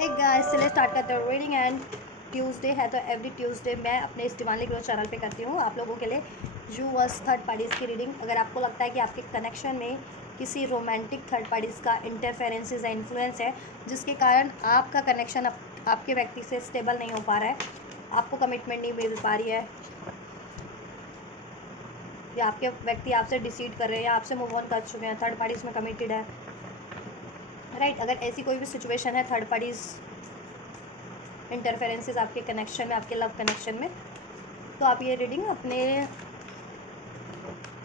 एक गाइस चलिए स्टार्ट करते हैं रीडिंग। एंड ट्यूसडे है तो एवरी ट्यूसडे मैं अपने इस दिवाली ग्रोथ चैनल पे करती हूँ आप लोगों के लिए यूवर्स थर्ड पार्टीज़ की रीडिंग। अगर आपको लगता है कि आपके कनेक्शन में किसी रोमांटिक थर्ड पार्टीज़ का इंटरफेरेंसेस या इन्फ्लुएंस है जिसके कारण आपका कनेक्शन आपके व्यक्ति से स्टेबल नहीं हो पा रहा है, आपको कमिटमेंट नहीं मिल पा रही है, या आपके व्यक्ति आपसे डिसीड कर रहे हैं या आपसे मूव ऑन कर चुके हैं, थर्ड पार्टीज़ में कमिटेड है, राइट। अगर ऐसी कोई भी सिचुएशन है थर्ड पार्टीज़ इंटरफेरेंसेस आपके कनेक्शन में, आपके लव कनेक्शन में, तो आप ये रीडिंग अपने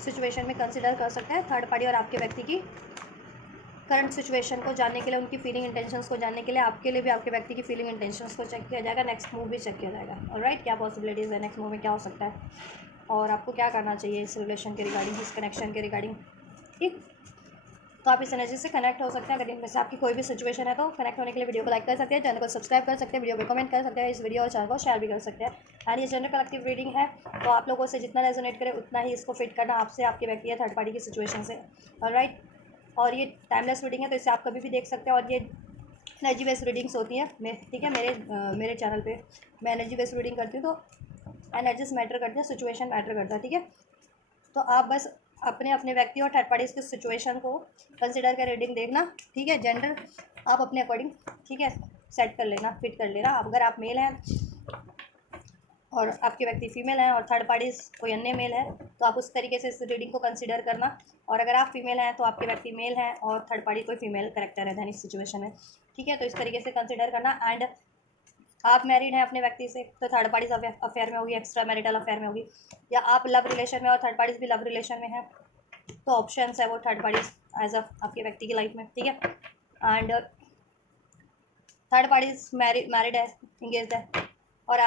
सिचुएशन में कंसिडर कर सकते हैं। थर्ड पार्टी और आपके व्यक्ति की करंट सिचुएशन को जानने के लिए, उनकी फीलिंग इंटेंशंस को जानने के लिए आपके लिए भी आपके व्यक्ति की फीलिंग इंटेंशंस को चेक किया जाएगा, नेक्स्ट मूव भी चेक किया जाएगा। ऑलराइट, क्या पॉसिबिलिटीज़ है, नेक्स्ट मूव में क्या हो सकता है और आपको क्या करना चाहिए इस रिलेशन के रिगार्डिंग, इस कनेक्शन के रिगार्डिंग, ठीक। तो आप इस एनर्जी से कनेक्ट हो सकते हैं। अगर इनमें से आपकी कोई भी सिचुएशन है तो कनेक्ट होने के लिए वीडियो को लाइक कर सकते हैं, चैनल को सब्सक्राइब कर सकते हैं, वीडियो को कमेंट कर सकते हैं, इस वीडियो और चैनल को शेयर भी कर सकते हैं। एंड ये जनरल कलेक्टिव रीडिंग है तो आप लोगों से जितना रेजोनेट करे उतना ही इसको फिट करना आपसे, आपके व्यक्ति या थर्ड पार्टी की सिचुएशन से। ऑलराइट, और ये टाइमलेस रीडिंग है तो इसे आप कभी भी देख सकते हैं। और ये एनर्जी बेस्ड रीडिंग्स होती हैं, ठीक है। मेरे चैनल पर मैं एनर्जी बेस्ड रीडिंग करती हूँ तो एनर्जीज मैटर करती है, सिचुएशन मैटर करता है, ठीक है। तो आप बस अपने अपने व्यक्ति और थर्ड पार्टीज की सिचुएशन को कंसिडर कर रीडिंग देखना, ठीक है। जेंडर आप अपने अकॉर्डिंग, ठीक है, सेट कर लेना, फिट कर लेना। अगर आप मेल हैं और आपके व्यक्ति फीमेल हैं और थर्ड पार्टीज कोई अन्य मेल है तो आप उस तरीके से इस रीडिंग को कंसिडर करना। और अगर आप फीमेल हैं तो आपके व्यक्ति मेल हैं और थर्ड पार्टी कोई फीमेल करेक्टर है इस सिचुएशन में, ठीक है। तो इस तरीके से कंसिडर करना। एंड आप मैरिड हैं अपने व्यक्ति से तो थर्ड पार्टीज अफेयर में होगी, एक्स्ट्रा मैरिटल अफेयर में होगी, या आप लव रिलेशन में और थर्ड पार्टीज भी लव रिलेशन में है तो ऑप्शंस है वो थर्ड पार्टीज एज अ आपके व्यक्ति की लाइफ में, ठीक है। एंड थर्ड पार्टीज मैरिड है, इंगेज है, और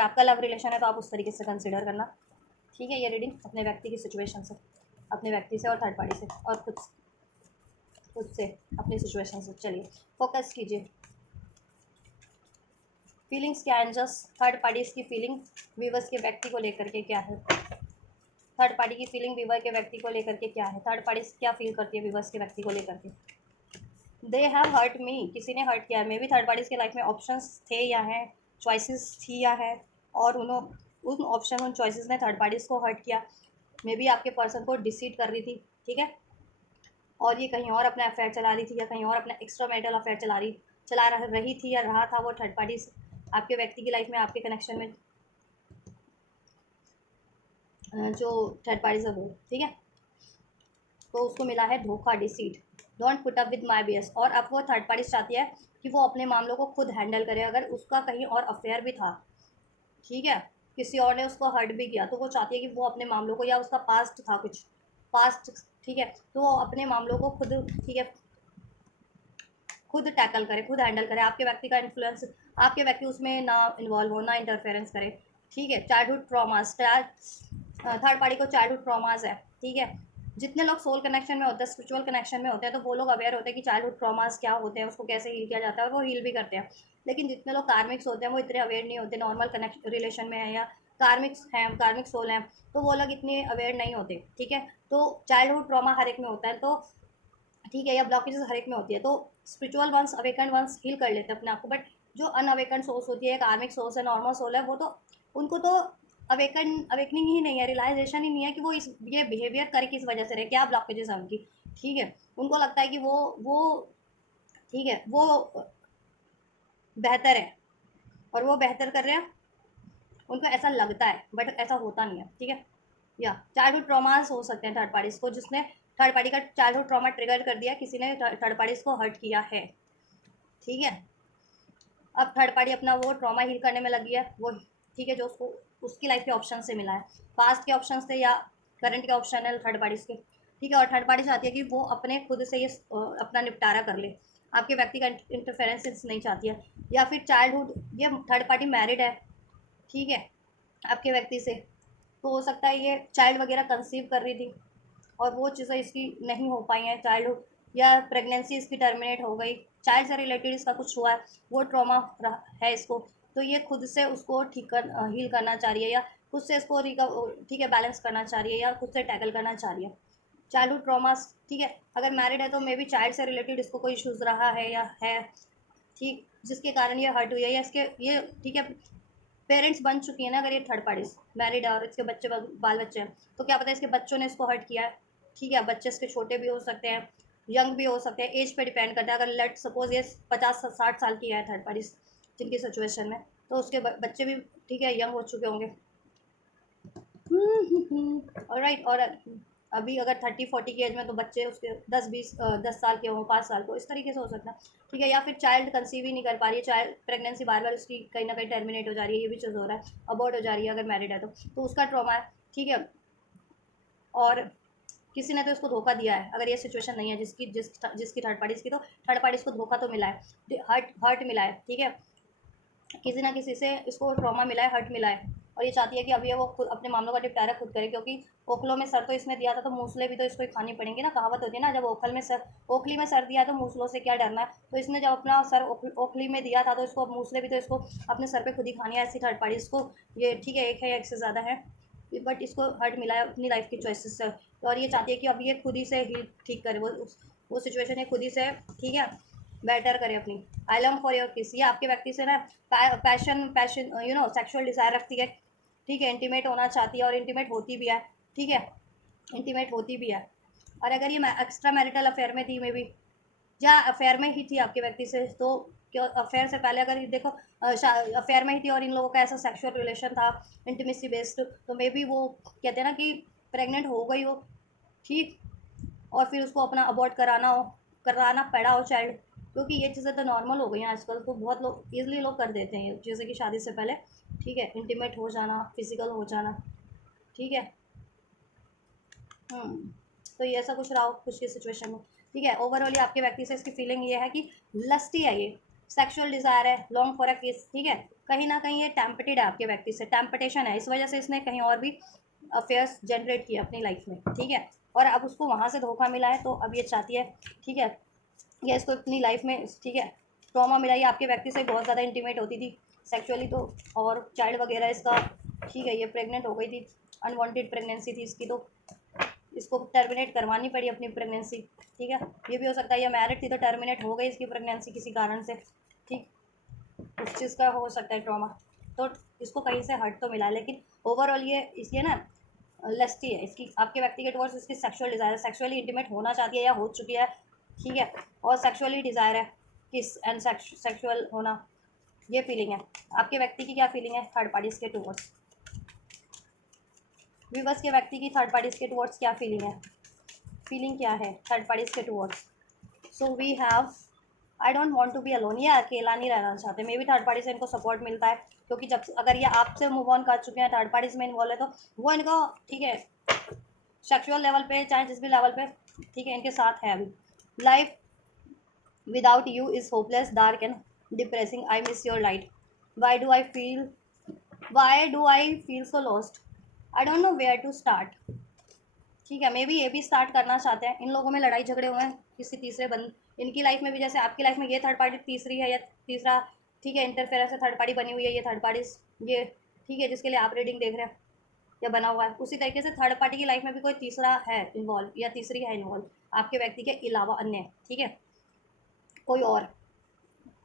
आपका लव रिलेशन है तो आप उस तरीके से कंसिडर करना, ठीक है। ये रीडिंग अपने व्यक्ति की सिचुएशन से, अपने व्यक्ति से और थर्ड पार्टी से और खुद से अपनी सिचुएशन से। चलिए फोकस कीजिए। फीलिंग्स क्या है, जस्ट थर्ड पार्टीज की फीलिंग व्यूवर्स के व्यक्ति को लेकर के क्या है, थर्ड पार्टी की फीलिंग व्यूवर के व्यक्ति को लेकर के क्या है, थर्ड पार्टी क्या फील करती है व्यूवर्स के व्यक्ति को लेकर के। दे हैव हर्ट मी, किसी ने हर्ट किया है। मे बी थर्ड पार्टीज के लाइफ में ऑप्शंस थे या हैं, चॉइसेस थी या है, और उन ऑप्शन, उन चॉइसेस ने थर्ड पार्टीज को हर्ट किया। मे बी आपके पर्सन को डिसीड कर रही थी, ठीक है, और ये कहीं और अपना अफेयर चला रही थी या कहीं और अपना एक्स्ट्रा मैरिटल अफेयर चला रही थी या रहा था वो थर्ड पार्टीज आपके व्यक्ति की लाइफ में, आपके कनेक्शन में जो थर्ड पार्टीज है वो, ठीक है। तो उसको मिला है धोखा, deceit. Don't put up with my BS. और अब वो थर्ड पार्टी चाहती है कि वो अपने मामलों को खुद हैंडल करे। अगर उसका कहीं और अफेयर भी था, ठीक है, किसी और ने उसको हर्ट भी किया तो वो चाहती है कि वो अपने मामलों को, या उसका पास्ट था कुछ पास्ट, ठीक है, तो वो अपने मामलों को खुद, ठीक है, खुद टैकल करे, खुद हैंडल करे। आपके व्यक्ति का इन्फ्लुएंस, आपके व्यक्ति उसमें ना इन्वॉल्व हो, ना इंटरफेरेंस करे, ठीक है। चाइल्डहुड ट्रॉमास, थर्ड पार्टी को चाइल्डहुड ट्रॉमास है, ठीक है। जितने लोग सोल कनेक्शन में होते हैं, स्पिरिचुअल कनेक्शन में होते हैं, तो वो लोग अवेयर होते हैं कि चाइल्डहुड ट्रॉमास क्या होते हैं, उसको कैसे हील किया जाता है, और वो हील भी करते हैं। लेकिन जितने लोग कार्मिक्स होते हैं वो इतने अवेयर नहीं होते, नॉर्मल कनेक्शन रिलेशन में है या कार्मिक्स हैं, कार्मिक सोल हैं, तो वो लोग इतने अवेयर नहीं होते, ठीक है। तो चाइल्डहुड ट्रॉमा हर एक में होता है, तो ठीक है, या ब्लॉकेजेस हर एक में होती है। तो spiritual ones, awaken ones heal कर लेते हैं अपने आप को। बट जो अनअवेकन सोर्स होती है, कार्मिक सोर्स है, नॉर्मल सोल है, वो तो उनको तो अवेकनिंग ही नहीं है, रियलाइजेशन ही नहीं है कि वो ये बिहेवियर कर किस वजह से रहे, क्या ब्लॉकेजेस है उनकी, ठीक है। उनको लगता है कि वो ठीक है, वो बेहतर है और वो बेहतर कर रहे हैं, उनको ऐसा लगता है बट ऐसा होता नहीं है, ठीक है। या चाइल्डहुड ट्रॉमास हो सकते हैं थर्ड पार्टीज को, जिसने थर्ड पार्टी का चाइल्डहुड ट्रॉमा ट्रिगर कर दिया, किसी ने थर्ड पार्टीज को हर्ट किया है, ठीक है। अब थर्ड पार्टी अपना वो ट्रॉमा हील करने में लगी है, वो, ठीक है, जो उसको उसकी लाइफ के ऑप्शन से मिला है, पास्ट के ऑप्शन थे या करंट के ऑप्शन है थर्ड पार्टीज के, ठीक है। और थर्ड पार्टी चाहती है कि वो अपने खुद से ये अपना निपटारा कर ले, आपके व्यक्ति का इंटरफेरेंस नहीं चाहती है। या फिर चाइल्डहुड, ये थर्ड पार्टी मैरिड है, ठीक है, आपके व्यक्ति से, तो हो सकता है ये चाइल्ड वगैरह कंसीव कर रही थी और वो चीज़ें इसकी नहीं हो पाई हैं, चाइल्डहुड या प्रेगनेंसी इसकी टर्मिनेट हो गई, चाइल्ड से रिलेटेड इसका कुछ हुआ है, वो ट्रॉमा है इसको, तो ये खुद से उसको हील करना चाह रही है, या खुद से इसको ठीक है, बैलेंस करना चाह रही है, या खुद से टैकल करना चाह रही है चाइल्डहुड ट्रॉमास, ठीक है। अगर मैरिड है तो मे बी चाइल्ड से रिलेटेड इसको कोई इशूज़ रहा है या है, ठीक, जिसके कारण ये हर्ट हुई है, या इसके ये ठीक है पेरेंट्स बन चुकी है ना, अगर ये थर्ड पार्टी मैरिड है और इसके बच्चे बाल बच्चे हैं, तो क्या पता है इसके बच्चों ने इसको हर्ट किया है। ठीक है, बच्चे इसके छोटे भी हो सकते हैं, यंग भी हो सकते हैं, एज पे डिपेंड करता है। अगर लेट सपोज ये 50-60 साल की है थर्ड पार्टी जिनकी सिचुएशन में, तो उसके बच्चे भी ठीक है यंग हो चुके होंगे। ऑलराइट। और अभी अगर 30-40 की एज में, तो बच्चे उसके 10 साल के हों, 5 साल को, इस तरीके से हो सकता है। ठीक है, या फिर चाइल्ड कंसीव ही नहीं कर पा रही है, चाइल्ड प्रेगनेंसी बार बार उसकी कहीं ना कहीं टर्मिनेट हो जा रही है, ये भी चीज़ हो रहा है, अबॉर्ट हो जा रही है अगर मैरिड है तो उसका ट्रॉमा है। ठीक है, और किसी ने तो इसको धोखा दिया है, अगर ये सिचुएशन नहीं है जिसकी थर्ड पार्टी की, तो थर्ड पार्टी को धोखा तो मिला है, हर्ट मिला है। ठीक है, किसी ना किसी से इसको ट्रॉमा मिला है, हर्ट मिला है, और ये चाहती है कि अभी वो खुद अपने मामलों का निपटारा खुद करे, क्योंकि ओखलों में सर तो इसने दिया था, तो मूसले भी तो इसको ही खानी पड़ेंगे ना। कहावत होती है ना, जब ओखली में सर दिया तो मूसलों से क्या डरना है। तो इसने जब अपना सर ओखली में दिया था, तो इसको अब मूसले भी तो इसको अपने सर पे खुद ही खानी है। ऐसी थर्ड पार्टी इसको ये ठीक है, एक है या एक से ज़्यादा है, बट इसको हर्ट मिला है अपनी लाइफ की चॉइसेस से, और ये चाहती है कि अब ये खुद ही से ही ठीक करे वो सिचुएशन है, खुद ही से ठीक है बेटर करे अपनी। आई लव फॉर योर किस, ये आपके व्यक्ति से ना पैशन सेक्सुअल डिजायर रखती है। ठीक है, इंटीमेट होना चाहती है और इंटीमेट होती भी है। ठीक है, इंटीमेट होती भी है। और अगर ये एक्स्ट्रा मैरिटल अफेयर में थी, मे बी या अफेयर में ही थी आपके व्यक्ति से, तो क्यों अफेयर से पहले अगर देखो अफेयर में ही थी और इन लोगों का ऐसा सेक्सुअल रिलेशन था इंटीमेसी बेस्ड, तो मे बी वो कहते हैं ना कि प्रेग्नेंट हो गई हो, ठीक, और फिर उसको अपना अबॉर्ट कराना पड़ा हो चाइल्ड, क्योंकि ये चीज़ें तो नॉर्मल हो गई हैं आजकल, तो बहुत लोग ईजिली लोग कर देते हैं जैसे कि शादी से पहले। ठीक है, इंटीमेट हो जाना, फिजिकल हो जाना। ठीक है, तो ये ऐसा कुछ रहा हो कुछ की सिचुएशन में। ठीक है, ओवरऑल आपके व्यक्ति से इसकी फीलिंग ये है कि लस्टी है, ये सेक्सुअल डिज़ायर है, लॉन्ग फॉर अ किस। ठीक है, कहीं ना कहीं ये टेम्पटेड है आपके व्यक्ति से, टेम्पटेशन है, इस वजह से इसने कहीं और भी अफेयर्स जनरेट किए अपनी लाइफ में। ठीक है, और अब उसको वहाँ से धोखा मिला है, तो अब ये चाहती है ठीक है, या इसको अपनी लाइफ में ठीक है ट्रॉमा मिला, ये आपके व्यक्ति से बहुत ज़्यादा इंटीमेट होती थी सेक्सुअली, तो और चाइल्ड वगैरह इसका ठीक है, ये प्रेग्नेंट हो गई थी, अनवांटेड प्रेगनेंसी थी इसकी, तो इसको टर्मिनेट करवानी पड़ी अपनी प्रेगनेंसी। ठीक है, ये भी हो सकता है ये मैरिड थी तो टर्मिनेट हो गई इसकी प्रेगनेंसी किसी कारण से। ठीक, उस चीज़ का हो सकता है ट्रॉमा, तो इसको कहीं से हर्ट तो मिला, लेकिन ओवरऑल ये इसलिए ना लस्टी है इसकी आपके व्यक्ति के टुवर्ड्स, इसकी सेक्सुअल डिज़ायर, सेक्सुअली इंटीमेट होना चाहती है या हो चुकी है। ठीक है, और सेक्सुअली डिज़ायर है किस एंड सेक्सुअल होना, ये फीलिंग है आपके व्यक्ति की। क्या फीलिंग है थर्ड पार्टीज के टुवर्ड्स, विवर्स के व्यक्ति की थर्ड पार्टीज के टुवर्ड्स क्या फीलिंग है, फीलिंग क्या है थर्ड पार्टीज के towards. So we have I don't want to be alone, ये अकेला नहीं रहना चाहते, मे बी थर्ड पार्टी से इनको सपोर्ट मिलता है, क्योंकि जब अगर ये आपसे मूव ऑन कर चुके हैं, थर्ड पार्टीज में इन्वॉल्व है, तो वो इनको ठीक है सेक्सुअल लेवल पे चाहे जिस भी लेवल पे ठीक है इनके साथ है अभी। Life without you is hopeless, dark and depressing, I miss your light, why do I feel so lost, I don't know where to start. ठीक है, मे बी ये भी स्टार्ट करना चाहते हैं, इन लोगों में लड़ाई झगड़े हुए हैं किसी तीसरे बंद इनकी लाइफ में भी, जैसे आपकी लाइफ में ये थर्ड पार्टी तीसरी है या तीसरा ठीक है इंटरफेरेंस से थर्ड पार्टी बनी हुई है, ये थर्ड पार्टी ये ठीक है जिसके लिए आप रीडिंग देख रहे हैं या बना हुआ है, उसी तरीके से थर्ड पार्टी की लाइफ में भी कोई तीसरा है इन्वॉल्व या तीसरी है इन्वॉल्व आपके व्यक्ति के अलावा अन्य। ठीक है, कोई और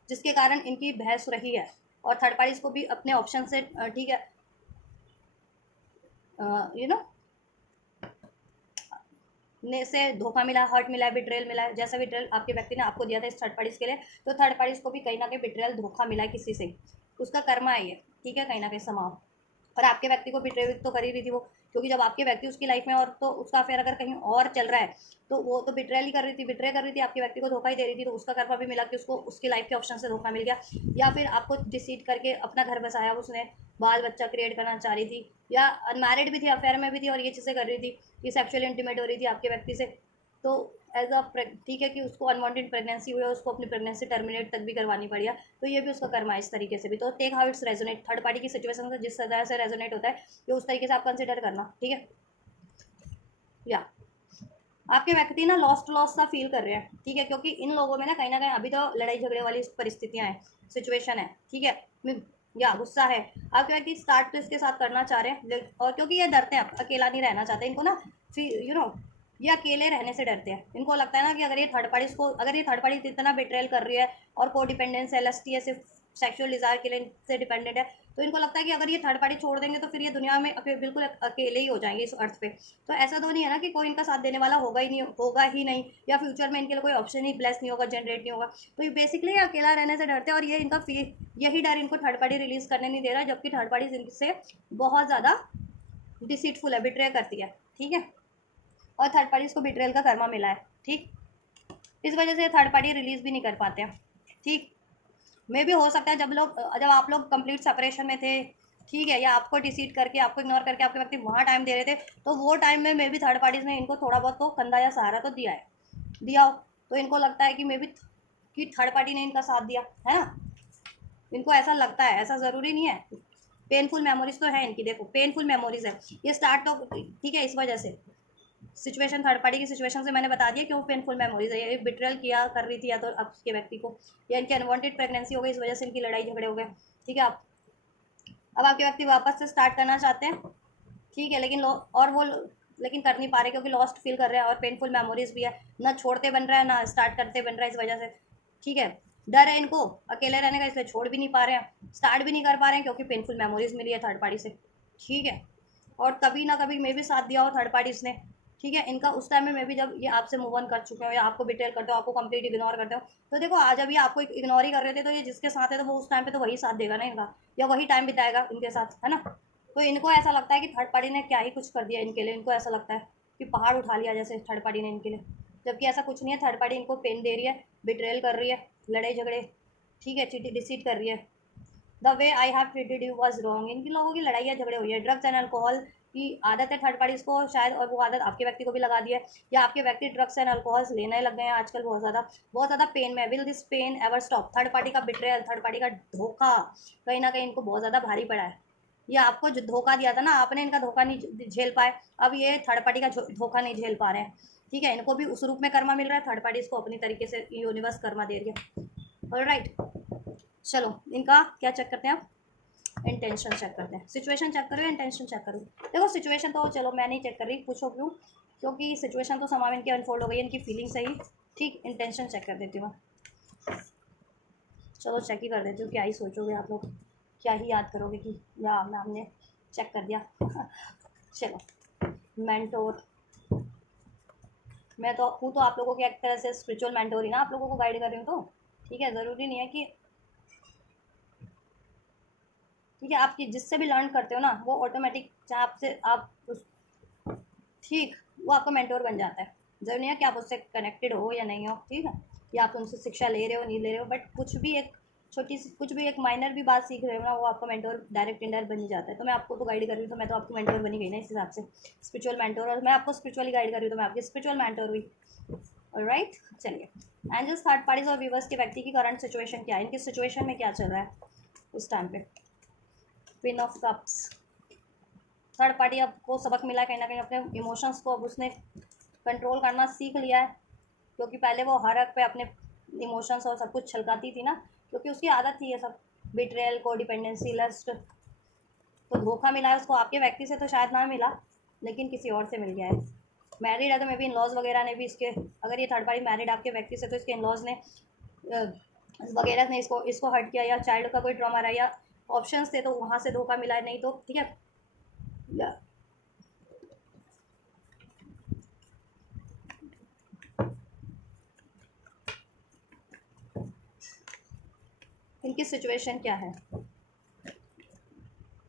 जिसके कारण इनकी बहस रही है, और थर्ड पार्टीज को भी अपने ऑप्शन से ठीक है यू नो ने से धोखा मिला, हर्ट मिला है, बिट्रेल मिला है, जैसा बिट्रेल आपके व्यक्ति ने आपको दिया था इस थर्ड पार्टीज के लिए, तो थर्ड पार्टीज को भी कहीं ना कहीं बिट्रेल धोखा मिला है किसी से, उसका कर्मा है ये। ठीक है, कहीं ना कहीं समाव, और आपके व्यक्ति को बिट्रे तो कर ही रही थी वो, क्योंकि जब आपके व्यक्ति उसकी लाइफ में और तो उसका अफेयर अगर कहीं और चल रहा है, तो वो तो बिट्रेल ही कर रही थी, बिट्रे कर रही थी आपके व्यक्ति को, धोखा ही दे रही थी, तो उसका कर्मा भी मिला कि उसको उसकी लाइफ के ऑप्शन से धोखा मिल गया, या फिर आपको डिसीड करके अपना घर बसाया उसने, बाल बच्चा क्रिएट करना चाह रही थी, या अनमैरिड भी थी, अफेयर में भी थी, और ये चीज़ें कर रही थी, ये सेक्सुअली इंटीमेट हो रही थी आपके व्यक्ति से, तो एज अ ठीक है कि उसको अनवांटेड प्रेगनेंसी हुई है, उसको अपनी प्रेगनेंसी टर्मिनेट तक भी करवानी पड़ी है, तो ये भी उसका कर्मा है इस तरीके से भी। तो take how it's resonate, third party की सिचुएशन से जिस तरह से रेजोनेट होता है ये उस तरीके से आप कंसिडर करना। ठीक है, या आपके व्यक्ति ना लॉस्ट सा फील कर रहे हैं। ठीक है, क्योंकि इन लोगों में ना कहीं अभी तो लड़ाई झगड़े वाली परिस्थितियाँ हैं, सिचुएशन है। ठीक है, या गुस्सा है, आपके व्यक्ति स्टार्ट तो इसके साथ करना चाह रहे हैं, और क्योंकि ये डरते हैं, अकेला नहीं रहना चाहते, इनको ना ये अकेले रहने से डरते हैं। इनको लगता है ना कि अगर ये थर्ड पार्टी इतना बिट्रेल कर रही है और कोडिपेंडेंस है, लस्टी है, सिर्फ सेक्सुअल डिजायर के लिए से डिपेंडेंट है, तो इनको लगता है कि अगर ये थर्ड पार्टी छोड़ देंगे तो फिर ये दुनिया में बिल्कुल अकेले ही हो जाएंगे इस अर्थ पे। तो ऐसा तो नहीं है ना कि कोई इनका साथ देने वाला होगा ही नहीं, या फ्यूचर में इनके लिए कोई ऑप्शन ही ब्लेस नहीं होगा, जनरेट नहीं होगा। तो ये बेसिकली अकेला रहने से डरते हैं, और ये इनका यही डर इनको थर्ड पार्टी रिलीज करने नहीं दे रहा, जबकि थर्ड पार्टी इनसे बहुत ज़्यादा डिसीटफुल है, बिट्रे करती है, ठीक है। और थर्ड पार्टी को बिट्रेल का कर्मा मिला है, ठीक। इस वजह से थर्ड पार्टी रिलीज भी नहीं कर पाते हैं, ठीक। मे भी हो सकता है जब आप लोग कंप्लीट सेपरेशन में थे, ठीक है, या आपको डिसीट करके, आपको इग्नोर करके आपके व्यक्ति वहाँ टाइम दे रहे थे, तो वो टाइम में मे भी थर्ड पार्टीज ने इनको थोड़ा बहुत तो कंधा या सहारा तो दिया हो। तो इनको लगता है कि मे भी कि थर्ड पार्टी ने इनका साथ दिया है ना, इनको ऐसा लगता है, ऐसा ज़रूरी नहीं है। पेनफुल मेमोरीज तो है इनकी, देखो पेनफुल मेमोरीज है ये स्टार्ट तो, ठीक है, इस वजह से सिचुएशन, थर्ड पार्टी की सिचुएशन से मैंने बता दिया क्यों पेनफुल मेमोरीज है। ये बिट्रेल किया कर रही थी या तो आपके व्यक्ति को, या इनकी अनवांटेड प्रेगनेंसी हो गई, इस वजह से इनकी लड़ाई झगड़े हो गए, ठीक है। आप अब आपके व्यक्ति वापस से स्टार्ट करना चाहते हैं, ठीक है, लेकिन कर नहीं पा रहे क्योंकि लॉस्ट फील कर रहे हैं, और पेनफुल मेमोरीज भी है, ना छोड़ते बन रहा है ना स्टार्ट करते बन रहा है, इस वजह से, ठीक है। डर है इनको अकेले रहने का, इसलिए छोड़ भी नहीं पा रहे हैं, स्टार्ट भी नहीं कर पा रहे हैं क्योंकि पेनफुल मेमोरीज मिली है थर्ड पार्टी से, ठीक है। और कभी ना कभी मे भी साथ दिया हो थर्ड पार्टी ने, ठीक है। इनका उस टाइम में मे भी जब ये आपसे मूव ऑन कर चुके हो, या आपको बिटेल करते हो, आपको कंप्लीट इग्नोर करते हो, तो देखो आज अभी आपको इग्नोर ही कर रहे थे, तो ये जिसके साथ है तो वो उस टाइम पे तो वही साथ देगा ना इनका, या वही टाइम बिताएगा इनके साथ, है ना। तो इनको ऐसा लगता है कि थर्ड पार्टी ने क्या ही कुछ कर दिया इनके लिए, इनको ऐसा लगता है कि पहाड़ उठा लिया जैसे थर्ड पार्टी ने इनके लिए, जबकि ऐसा कुछ नहीं है। थर्ड पार्टी इनको पेन दे रही है, बिट्रेल कर रही है, लड़ाई झगड़े, ठीक है, चीटी डिसीट कर रही है। The way I have treated you was wrong, इनकी लोगों की लड़ाइयाँ झगड़े हुई है। ड्रग्स एंड अल्कोहल की आदत है थर्ड पार्टीज को शायद, और वो आदत आपके व्यक्ति को भी लगा दी है, या आपके व्यक्ति ड्रग्स एंड अल्कोहल्स लेने लग गए हैं आजकल बहुत ज़्यादा पेन में। Will this pain ever stop? Third party का बिट्रेयल, थर्ड पार्टी का धोखा कहीं ना कहीं इनको बहुत ज़्यादा भारी पड़ा है। ये आपको जो धोखा दिया था ना, आपने इनका धोखा नहीं झेल पाए, अब ये थर्ड पार्टी का धोखा नहीं झेल पा रहे हैं, ठीक है। इनको भी उस रूप में कर्मा मिल रहा है, थर्ड पार्टी इसको अपनी तरीके से यूनिवर्स कर्मा दे रही है। ऑलराइट, चलो इनका क्या चेक करते हैं आप, इंटेंशन चेक करते हैं। सिचुएशन चेक करो या इंटेंशन चेक करूँ? देखो सिचुएशन तो चलो मैं नहीं चेक कर रही, पूछो क्यों, क्योंकि सिचुएशन तो समाज इनकी अनफोल्ड हो गई, इनकी फीलिंग सही, ठीक। इंटेंशन चेक कर देती हूँ, चलो चेक ही कर देती हूँ, क्या ही सोचोगे आप लोग, क्या ही याद करोगे कि या मैम ने चेक कर दिया। चलो मेंटोर, मैं तो हूँ तो आप लोगों की एक तरह से स्पिरिचुअल मेंटोर ही ना, आप लोगों को गाइड कर रही हूँ, तो ठीक है, ज़रूरी नहीं है कि, ठीक है, आप जिससे भी लर्न करते हो ना वो ऑटोमेटिक, चाहे आपसे आप उस, ठीक, वो आपका मेंटोर बन जाता है। ज़रूरी नहीं है कि आप उससे कनेक्टेड हो या नहीं हो, ठीक है, या आप उनसे शिक्षा ले रहे हो नहीं ले रहे हो, बट कुछ भी एक छोटी सी, कुछ भी एक माइनर भी बात सीख रहे हो ना, वो आपका मेंटोर डायरेक्ट इंडायरेक्ट बन ही जाता है। तो मैं आपको तो गाइड कर रही हूँ, तो मैं तो आपकी मेंटोर बनी गई ना इस हिसाब से, स्पिरिचुअल मेंटोर, और मैं आपको स्पिरिचुअली गाइड कर रही हूँ, तो मैं आपकी स्पिरिचुअल मेंटोर हुई। ऑलराइट, चलिए, एंजल्स, थर्ड पार्टीज और व्यूवर्स के व्यक्ति की करंट सिचुएशन क्या है, इनकी सिचुएशन में क्या चल रहा है उस टाइम पे। Queen of cups, third party आपको सबक मिला कहीं ना कहीं, अपने इमोशंस को अब उसने कंट्रोल करना सीख लिया है, क्योंकि पहले वो हर हक पे अपने इमोशंस और सब कुछ छलकाती थी ना, क्योंकि उसकी आदत थी ये सब, बिट्रेयल, को डिपेंडेंसी, लस्ट। तो धोखा मिला है उसको आपके व्यक्ति से तो शायद ना मिला, लेकिन किसी और से मिल गया है। मैरिड है तो मे बी इन लॉज वगैरह ने भी इसके, अगर ये थर्ड पार्टी मैरिड आपके व्यक्ति से, तो इसके इन लॉज ने वगैरह ने इसको हर्ट किया, या चाइल्ड का कोई ट्रॉमा रहा, या ऑप्शंस थे तो वहाँ से धोखा मिला है, नहीं तो ठीक है। इनकी सिचुएशन क्या है,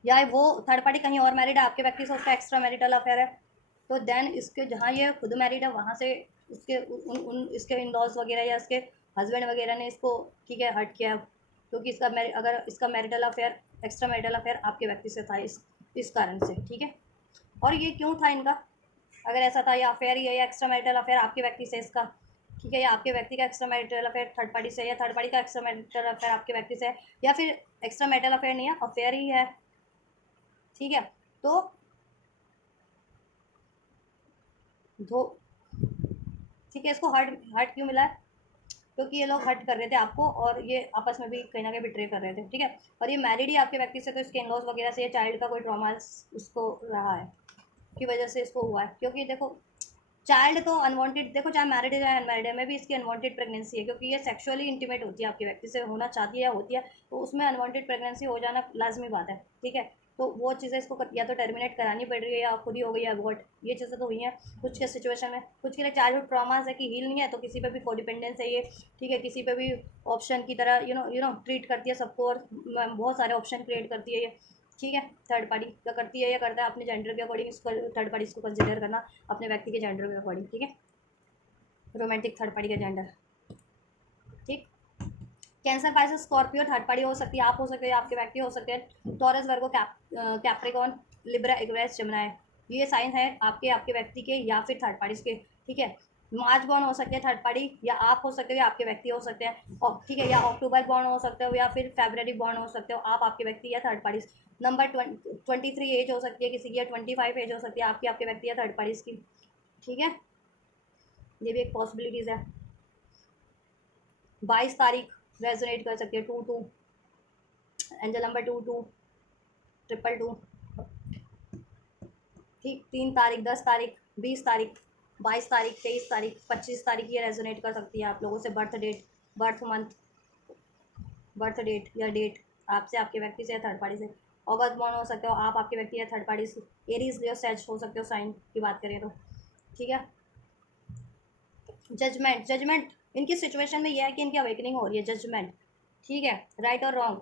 या वो थर्ड पार्टी कहीं और मैरिड है आपके व्यक्ति से, उसका एक्स्ट्रा मैरिटल अफेयर है, तो देन इसके जहाँ ये खुद मैरिड है वहाँ से उसके उन इसके इन लॉज वगैरह या इसके हस्बैंड वगैरह ने इसको, ठीक है, हर्ट किया, क्योंकि अगर इसका marital affair, extra marital affair आपके व्यक्ति से था, इस कारण से, ठीक है। और ये क्यों था इनका, अगर ऐसा था, या अफेयर ही है, या एक्स्ट्रा मैरिटल अफेयर आपके व्यक्ति से इसका, ठीक है, या आपके व्यक्ति का extra marital affair third party से, या थर्ड पार्टी का एक्स्ट्रा मैरिटल अफेयर आपके व्यक्ति से, या फिर एक्स्ट्रा मैरिटल अफेयर नहीं है, अफेयर ही है, ठीक है। तो धो ठीक है, इसको हर्ट हर्ट क्यों मिला है, क्योंकि ये लोग हर्ट कर रहे थे आपको, और ये आपस में भी कहीं ना कहीं बिट्रे कर रहे थे, ठीक है। और ये मैरिड ही आपके व्यक्ति से, तो इसके इनलॉज वगैरह से या चाइल्ड का कोई ट्रॉमा उसको रहा है, की वजह से इसको हुआ है। क्योंकि देखो चाइल्ड तो अनवांटेड, देखो चाहे मैरिड है या अनमैरिड है, में भी इसकी अनवांटेड प्रेगनेंसी है, क्योंकि ये सेक्सुअली इंटीमेट होती है, आपके व्यक्ति से होना चाहती है या होती है, तो उसमें अनवांटेड प्रेगनेंसी हो जाना लाजमी बात है, ठीक है। तो वो चीज़ें इसको या तो टर्मिनेट करानी पड़ रही है या खुद ही हो गई है अबॉर्ट, ये चीज़ें तो हुई हैं कुछ के सिचुएशन में। कुछ के लिए चाइल्डहुड ट्रॉमास है कि हील नहीं है, तो किसी पे भी कोडिपेंडेंस है ये, ठीक है, किसी पे भी ऑप्शन की तरह यू नो ट्रीट करती है सबको, और बहुत सारे ऑप्शन क्रिएट करती है ये, ठीक है। थर्ड पार्टी क्या करती है, या करता है अपने जेंडर के अकॉर्डिंग, इसको थर्ड पार्टी इसको कंसिडर करना अपने व्यक्ति के जेंडर के अकॉर्डिंग, ठीक है। रोमांटिक थर्ड पार्टी का जेंडर, ठीक। Cancer, Pisces, Scorpio third party हो सकती है, आप हो सकते हैं, आपके व्यक्ति हो सकते हैं। टॉरस, वर्गो, कैप्रिकॉन, लिब्रा, एक्वेरियस, जमुनाई, ये साइन है आपके आपके व्यक्ति के या फिर थर्ड पार्टीज के, ठीक है। मार्च बॉर्न हो सकते हैं थर्ड पार्टी, या आप हो सकते हो या आपके व्यक्ति हो सकते हैं, और ठीक है, या अक्टूबर बॉर्न हो सकते हो या फिर फरवरी बॉर्न हो सकते हो, आप आपके व्यक्ति या थर्ड पार्टीज। नंबर 23 एज हो सकती है किसी की, या 25 एज हो सकती है आपकी आपके व्यक्ति या थर्ड पार्टीज की, ठीक है। ये भी एक पॉसिबिलिटीज़ है। 22 तारीख रेजोनेट कर सकती है, 22, एंजल नंबर 22, 222, ठीक। 3 तारीख, 10 तारीख, 20 तारीख, 22 तारीख, 23 तारीख, 25 तारीख ये रेजोनेट कर सकती है आप लोगों से। Birth date, birth month, birth date या डेट आपसे, आपके व्यक्ति से या थर्ड पार्टी से। अगस्त बॉर्न हो सकते हो आप, आपके व्यक्ति या थर्ड पार्टी से। एरीज, लियो, सेज हो सकते हो साइन की बात करें तो, ठीक है। जजमेंट, जजमेंट इनकी सिचुएशन में यह है कि इनकी अवेकनिंग हो रही है, जजमेंट, ठीक है। राइट और रॉन्ग,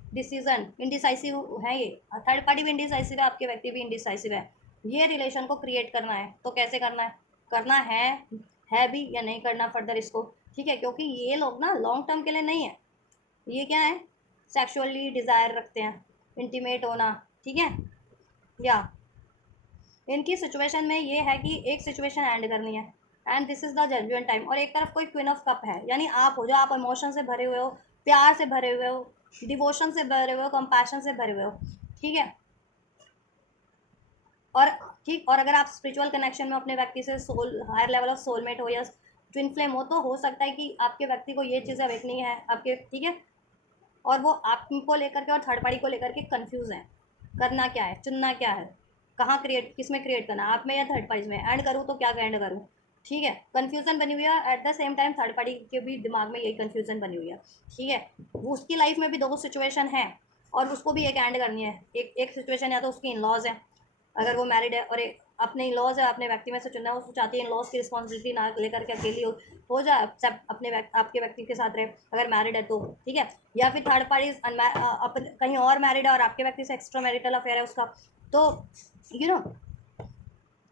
डिसीजन, इनडिसाइसिव है ये, थर्ड पार्टी भी इनडिसाइसिव है, आपके व्यक्ति भी इनडिसाइसिव है। ये रिलेशन को क्रिएट करना है, तो कैसे करना है, करना है भी या नहीं करना फर्दर इसको, ठीक है। क्योंकि ये लोग ना लॉन्ग टर्म के लिए नहीं है, ये क्या है, सेक्सुअली डिज़ायर रखते हैं, इंटीमेट होना, ठीक है। या इनकी सिचुएशन में ये है कि एक सिचुएशन एंड करनी है, and this is the genuine time. और एक तरफ कोई क्वीन ऑफ कप है, यानी आप हो, जो आप इमोशन से भरे हुए हो, प्यार से भरे हुए हो, डिवोशन से भरे हुए हो, कंपैशन से भरे हुए हो, ठीक है। और ठीक, और अगर आप स्पिरिचुअल कनेक्शन में अपने व्यक्ति से soul, higher level of soulmate हो या ट्विन फ्लेम हो, तो हो सकता है कि आपके व्यक्ति को ये चीज़ें अवेकनी है आपके, ठीक है। और वो आपको लेकर के और थर्ड पार्टी को लेकर के कंफ्यूज हैं, करना क्या है, चुनना क्या है, कहाँ क्रिएट, किस में क्रिएट करना, आप में या थर्ड पार्टी में, एंड करूँ तो क्या एंड करूँ, ठीक है। कन्फ्यूजन बनी हुई है। Eight the same time third party के भी दिमाग में यही कन्फ्यूजन बनी हुई है, ठीक है। वो उसकी लाइफ में भी दो सिचुएशन है, और उसको भी एक एंड करनी है। एक एक सिचुएशन या तो उसकी इन लॉज है, अगर वो मैरिड है, और एक अपने इन लॉज है, अपने व्यक्ति में से चुनना है, वो चाहती है इन लॉज की रिस्पॉन्सिबिलिटी ना लेकर के अकेली हो जाए, सब अपने आपके व्यक्ति के साथ रहे, अगर मैरिड है तो, ठीक है। या फिर थर्ड पार्टी कहीं और मैरिड है और आपके व्यक्ति से एक्स्ट्रा मैरिटल अफेयर है उसका, तो यू नो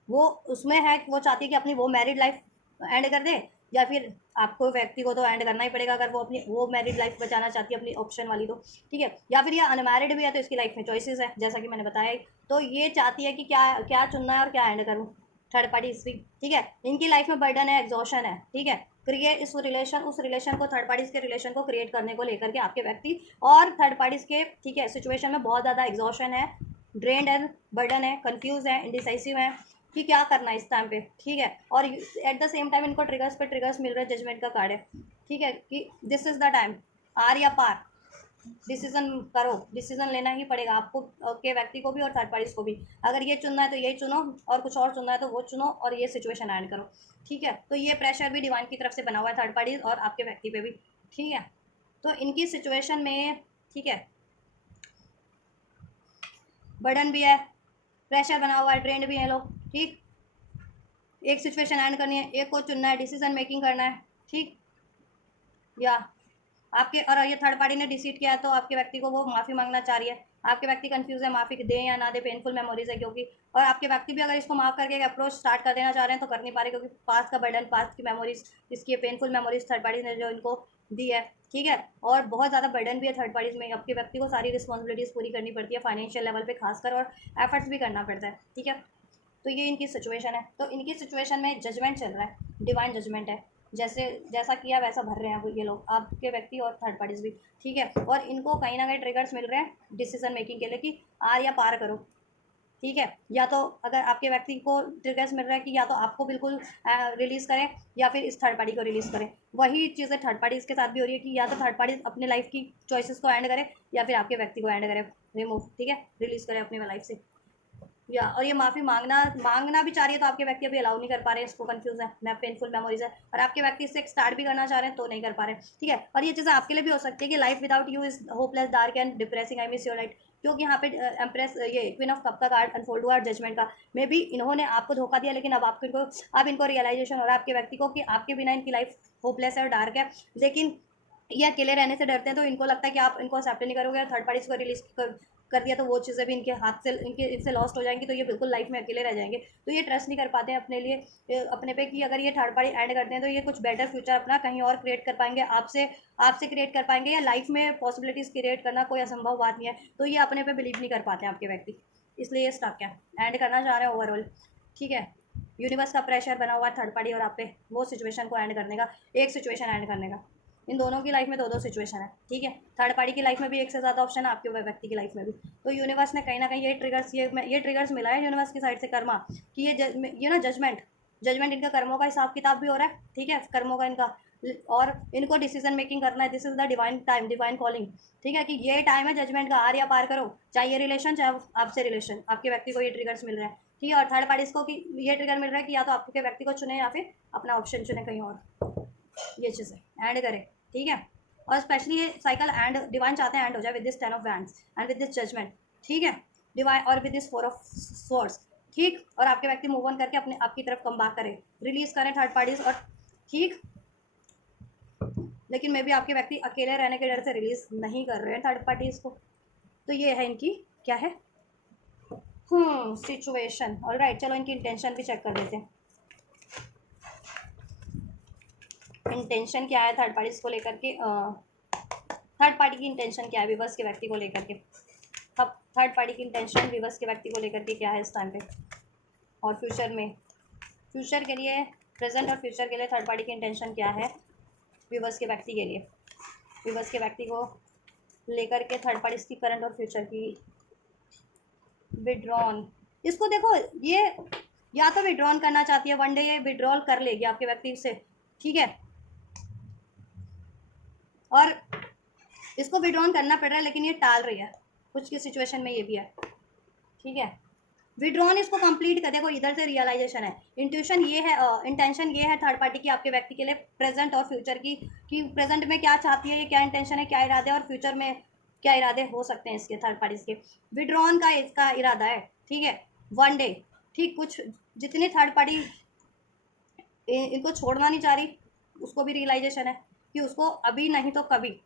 वो उसमें है कि वो चाहती है कि अपनी वो मैरिड लाइफ एंड कर दे, या फिर आपको व्यक्ति को तो एंड करना ही पड़ेगा अगर वो अपनी वो मैरिड लाइफ बचाना चाहती है अपनी ऑप्शन वाली, तो ठीक है। या फिर ये अनमैरिड भी है, तो इसकी लाइफ में चॉइसेस है, जैसा कि मैंने बताया ही। तो ये चाहती है कि क्या क्या चुनना है और क्या एंड करूँ, थर्ड पार्टी हिस्ट्री, ठीक है। इनकी लाइफ में बर्डन है, एग्जॉशन है, ठीक है। क्रिएट इस रिलेशन, उस रिलेशन को, थर्ड पार्टीज के रिलेशन को क्रिएट करने को लेकर के आपके व्यक्ति और थर्ड पार्टीज के, ठीक है, सिचुएशन में बहुत ज़्यादा एग्जॉशन है, ड्रेन्ड है, बर्डन है, कंफ्यूज है, इंडिसाइसिव है कि क्या करना है इस टाइम पे, ठीक है। और एट द सेम टाइम इनको ट्रिगर्स पे ट्रिगर्स मिल रहे हैं, जजमेंट का कार्ड है, ठीक है, कि दिस इज़ द टाइम, आर या पार, डिसीजन करो, डिसीजन लेना ही पड़ेगा आपको के व्यक्ति को भी और थर्ड पार्टीज को भी। अगर ये चुनना है तो यही चुनो, और कुछ और चुनना है तो वो चुनो, और ये सिचुएशन एंड करो, ठीक है। तो ये प्रेशर भी डिवाइन की तरफ से बना हुआ है थर्ड पार्टीज और आपके व्यक्ति पे भी, ठीक है। तो इनकी सिचुएशन में, ठीक है, बर्डन भी है, प्रेशर बना हुआ है, ट्रेंड भी है लोग, ठीक। एक सिचुएशन एंड करनी है, एक को चुनना है, डिसीजन मेकिंग करना है, ठीक। या आपके, और ये थर्ड पार्टी ने डिसीड किया है, तो आपके व्यक्ति को वो माफ़ी मांगना चाह रही है, आपके व्यक्ति कंफ्यूज है, माफ़ी दें या ना दे, पेनफुल मेमोरीज है क्योंकि। और आपके व्यक्ति भी अगर इसको माफ़ करके एक अप्रोच स्टार्ट कर देना चाह रहे हैं तो कर नहीं पा रहे, क्योंकि पास्ट का बर्डन, पास्ट की मेमोरीज, इसकी पेनफुल मेमोरीज थर्ड पार्टी ने जो इनको दी है, ठीक है। और बहुत ज़्यादा बर्डन भी है थर्ड पार्टीज में, आपके व्यक्ति को सारी रिस्पॉन्सिबिलिटीज़ पूरी करनी पड़ती है फाइनेंशियल लेवल पे खासकर, और एफर्ट्स भी करना पड़ता है, ठीक है। तो ये इनकी सिचुएशन है। तो इनकी सिचुएशन में जजमेंट चल रहा है, डिवाइन जजमेंट है, जैसे जैसा किया वैसा भर रहे हैं वो ये लोग, आपके व्यक्ति और थर्ड पार्टीज भी, ठीक है। और इनको कहीं ना कहीं ट्रिगर्स मिल रहे हैं डिसीजन मेकिंग के लिए कि आर या पार करो, ठीक है। या तो अगर आपके व्यक्ति को ट्रिगर्स मिल रहा है कि या तो आपको बिल्कुल रिलीज़ करें या फिर इस थर्ड पार्टी को रिलीज़ करें, वही चीज़ें थर्ड पार्टीज के साथ भी हो रही है कि या तो थर्ड पार्टी अपने लाइफ की चॉइसेस को एंड करे या फिर आपके व्यक्ति को एंड करे, रिमूव, ठीक है, रिलीज़ करें अपनी लाइफ से। या और ये माफ़ी मांगना भी चाह रही है तो आपके व्यक्ति अभी अलाउ नहीं कर पा रहे हैं, इसको कंफ्यूज है, मैं पेनफुल मेमोरीज है, और आपके व्यक्ति इससे स्टार्ट भी करना चाह रहे हैं तो नहीं कर पा रहे हैं, ठीक है। और ये चीज़ें आपके लिए भी हो सकती है कि life without you is hopeless, dark and depressing, I miss your light, क्योंकि यहाँ पे एम्प्रेस ये क्वीन ऑफ कप का कार्ड अनफोल्ड हुआ जजमेंट का, मे बी इन्होंने आपको धोखा दिया, लेकिन अब इनको रियलाइजेशन हो रहा है आपके व्यक्ति को कि आपके बिना इनकी लाइफ होपलेस है और डार्क है, लेकिन ये अकेले रहने से डरते हैं, तो इनको लगता है कि आप इनको एक्सेप्ट नहीं करोगे, थर्ड पार्टीज को रिलीज कर दिया तो वो चीज़ें भी इनके हाथ से इनसे लॉस्ट हो जाएंगी, तो ये बिल्कुल लाइफ में अकेले रह जाएंगे, तो ये ट्रस्ट नहीं कर पाते हैं अपने लिए अपने पे कि अगर ये थर्ड पार्टी ऐड करते हैं तो ये कुछ बेटर फ्यूचर अपना कहीं और क्रिएट कर पाएंगे, आपसे क्रिएट कर पाएंगे, या लाइफ में पॉसिबिलिटीज़ क्रिएट करना कोई असंभव बात नहीं है, तो ये अपने पे बिलीव नहीं कर पाते हैं आपके व्यक्ति, इसलिए ये स्टक है, ऐड करना चाह रहे हैं ओवरऑल, ठीक है। यूनिवर्स का प्रेशर बना हुआ है थर्ड पार्टी और आप पे, वो सिचुएशन को एंड करने का, एक सिचुएशन एंड करने का, इन दोनों की लाइफ में दो दो सिचुएशन है, ठीक है। थर्ड पार्टी की लाइफ में भी एक से ज़्यादा ऑप्शन है, आपके व्यक्ति की लाइफ में भी, तो यूनिवर्स ने कहीं ना कहीं ये ट्रिगर्स मिला है यूनिवर्स की साइड से कर्मा, कि ये ना जजमेंट इनका कर्मों का हिसाब किताब भी हो रहा है, ठीक है, कर्मों का इनका, और इनको डिसीजन मेकिंग करना है, this is the divine time, divine calling, ठीक है, कि ये टाइम है जजमेंट का, आर या पार करो, चाहे ये रिलेशन चाहे आपसे रिलेशन, आपके व्यक्ति को ये ट्रिगर्स मिल रहे हैं, ठीक है। और थर्ड पार्टीज को कि ये ट्रिगर मिल रहा है कि या तो आपके व्यक्ति को चुने या फिर अपना ऑप्शन चुने कहीं और, ये चीज़ें ऐड करें, ठीक है। और स्पेशली ये साइकिल एंड डिवाइन चाहते हैं एंड हो जाए with this 10 of wands and with this judgment, ठीक है, डिवाइन और विद दिस 4 ऑफ स्वॉर्ड्स, ठीक, और आपके व्यक्ति मूव ऑन करके अपने आपकी तरफ कम बैक करें, रिलीज करें थर्ड पार्टीज, और ठीक, लेकिन मे भी आपके व्यक्ति अकेले रहने के डर से रिलीज नहीं कर रहे हैं थर्ड पार्टीज को, तो ये है इनकी क्या है सिचुएशन, ऑलराइट। चलो इनकी इंटेंशन भी चेक कर देते हैं, इंटेंशन क्या है थर्ड पार्टीज को लेकर के, थर्ड पार्टी की इंटेंशन क्या है विवर्स के व्यक्ति को लेकर के, अब थर्ड पार्टी की इंटेंशन विवर्स के व्यक्ति को लेकर के क्या है इस टाइम पे, और फ्यूचर के लिए, प्रेजेंट और फ्यूचर के लिए थर्ड पार्टी की इंटेंशन क्या है विवर्स के व्यक्ति के लिए, विवर्स के व्यक्ति को लेकर के थर्ड पार्टी की करंट और फ्यूचर की विड्रॉन, इसको देखो ये या तो विड्रॉन करना चाहती है, वन डे ये विड्रॉल कर लेगी आपके व्यक्ति से, ठीक है, और इसको विड्रॉन करना पड़ रहा है लेकिन ये टाल रही है, कुछ की सिचुएशन में ये भी है, ठीक है। विड्रॉन इसको कंप्लीट कर, देखो इधर से रियलाइजेशन है, इंट्यूशन ये है, इंटेंशन ये है थर्ड पार्टी की आपके व्यक्ति के लिए प्रेजेंट और फ्यूचर की, कि प्रेजेंट में क्या चाहती है, ये क्या इंटेंशन है, क्या इरादे, और फ्यूचर में क्या इरादे हो सकते हैं इसके थर्ड पार्टीज के, विड्रॉन का इसका इरादा है, ठीक है, वन डे, ठीक, कुछ जितने थर्ड पार्टी इनको छोड़ना नहीं चाह रही, उसको भी रियलाइजेशन है कि उसको अभी नहीं तो कभी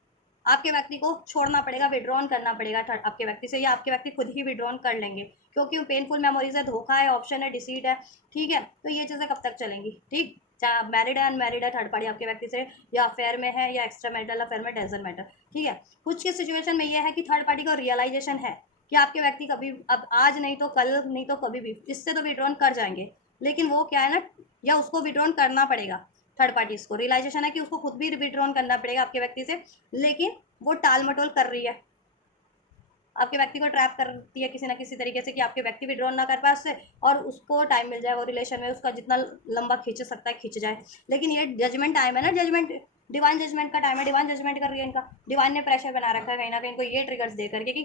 आपके व्यक्ति को छोड़ना पड़ेगा, विड्रॉन करना पड़ेगा आपके व्यक्ति से, या आपके व्यक्ति खुद ही विड्रॉन कर लेंगे, क्योंकि पेनफुल मेमोरीज है, धोखा है, ऑप्शन है, डिसीट है, ठीक है, तो ये चीज़ें कब तक चलेंगी, ठीक, चाहे आप मैरिड है अनमैरिड है थर्ड पार्टी आपके व्यक्ति से, या अफेयर में है या एक्स्ट्रा मैरिटल अफेयर में, डजंट मैटर, ठीक है। कुछ की सिचुएशन में ये है कि थर्ड पार्टी को रियलाइजेशन है कि आपके व्यक्ति कभी, अब आज नहीं तो कल, नहीं तो कभी भी इससे तो विड्रॉन कर जाएंगे, लेकिन वो क्या है ना, या उसको विड्रॉन करना पड़ेगा, थर्ड पार्टीज को रियलाइजेशन है कि उसको खुद भी विड्रॉन करना पड़ेगा आपके व्यक्ति से, लेकिन वो टाल मटोल कर रही है, आपके व्यक्ति को ट्रैप करती है किसी ना किसी तरीके से कि आपके व्यक्ति विड्रॉल ना कर पाए उससे, और उसको टाइम मिल जाए वो रिलेशन में उसका जितना लंबा खींच सकता है खींच जाए, लेकिन ये जजमेंट टाइम है ना, जजमेंट डिवाइन जजमेंट का टाइम है, डिवाइन जजमेंट कर रही है इनका, डिवाइन ने प्रेशर बना रखा है कहीं ना कहीं इनको ये ट्रिगर्स दे करके कि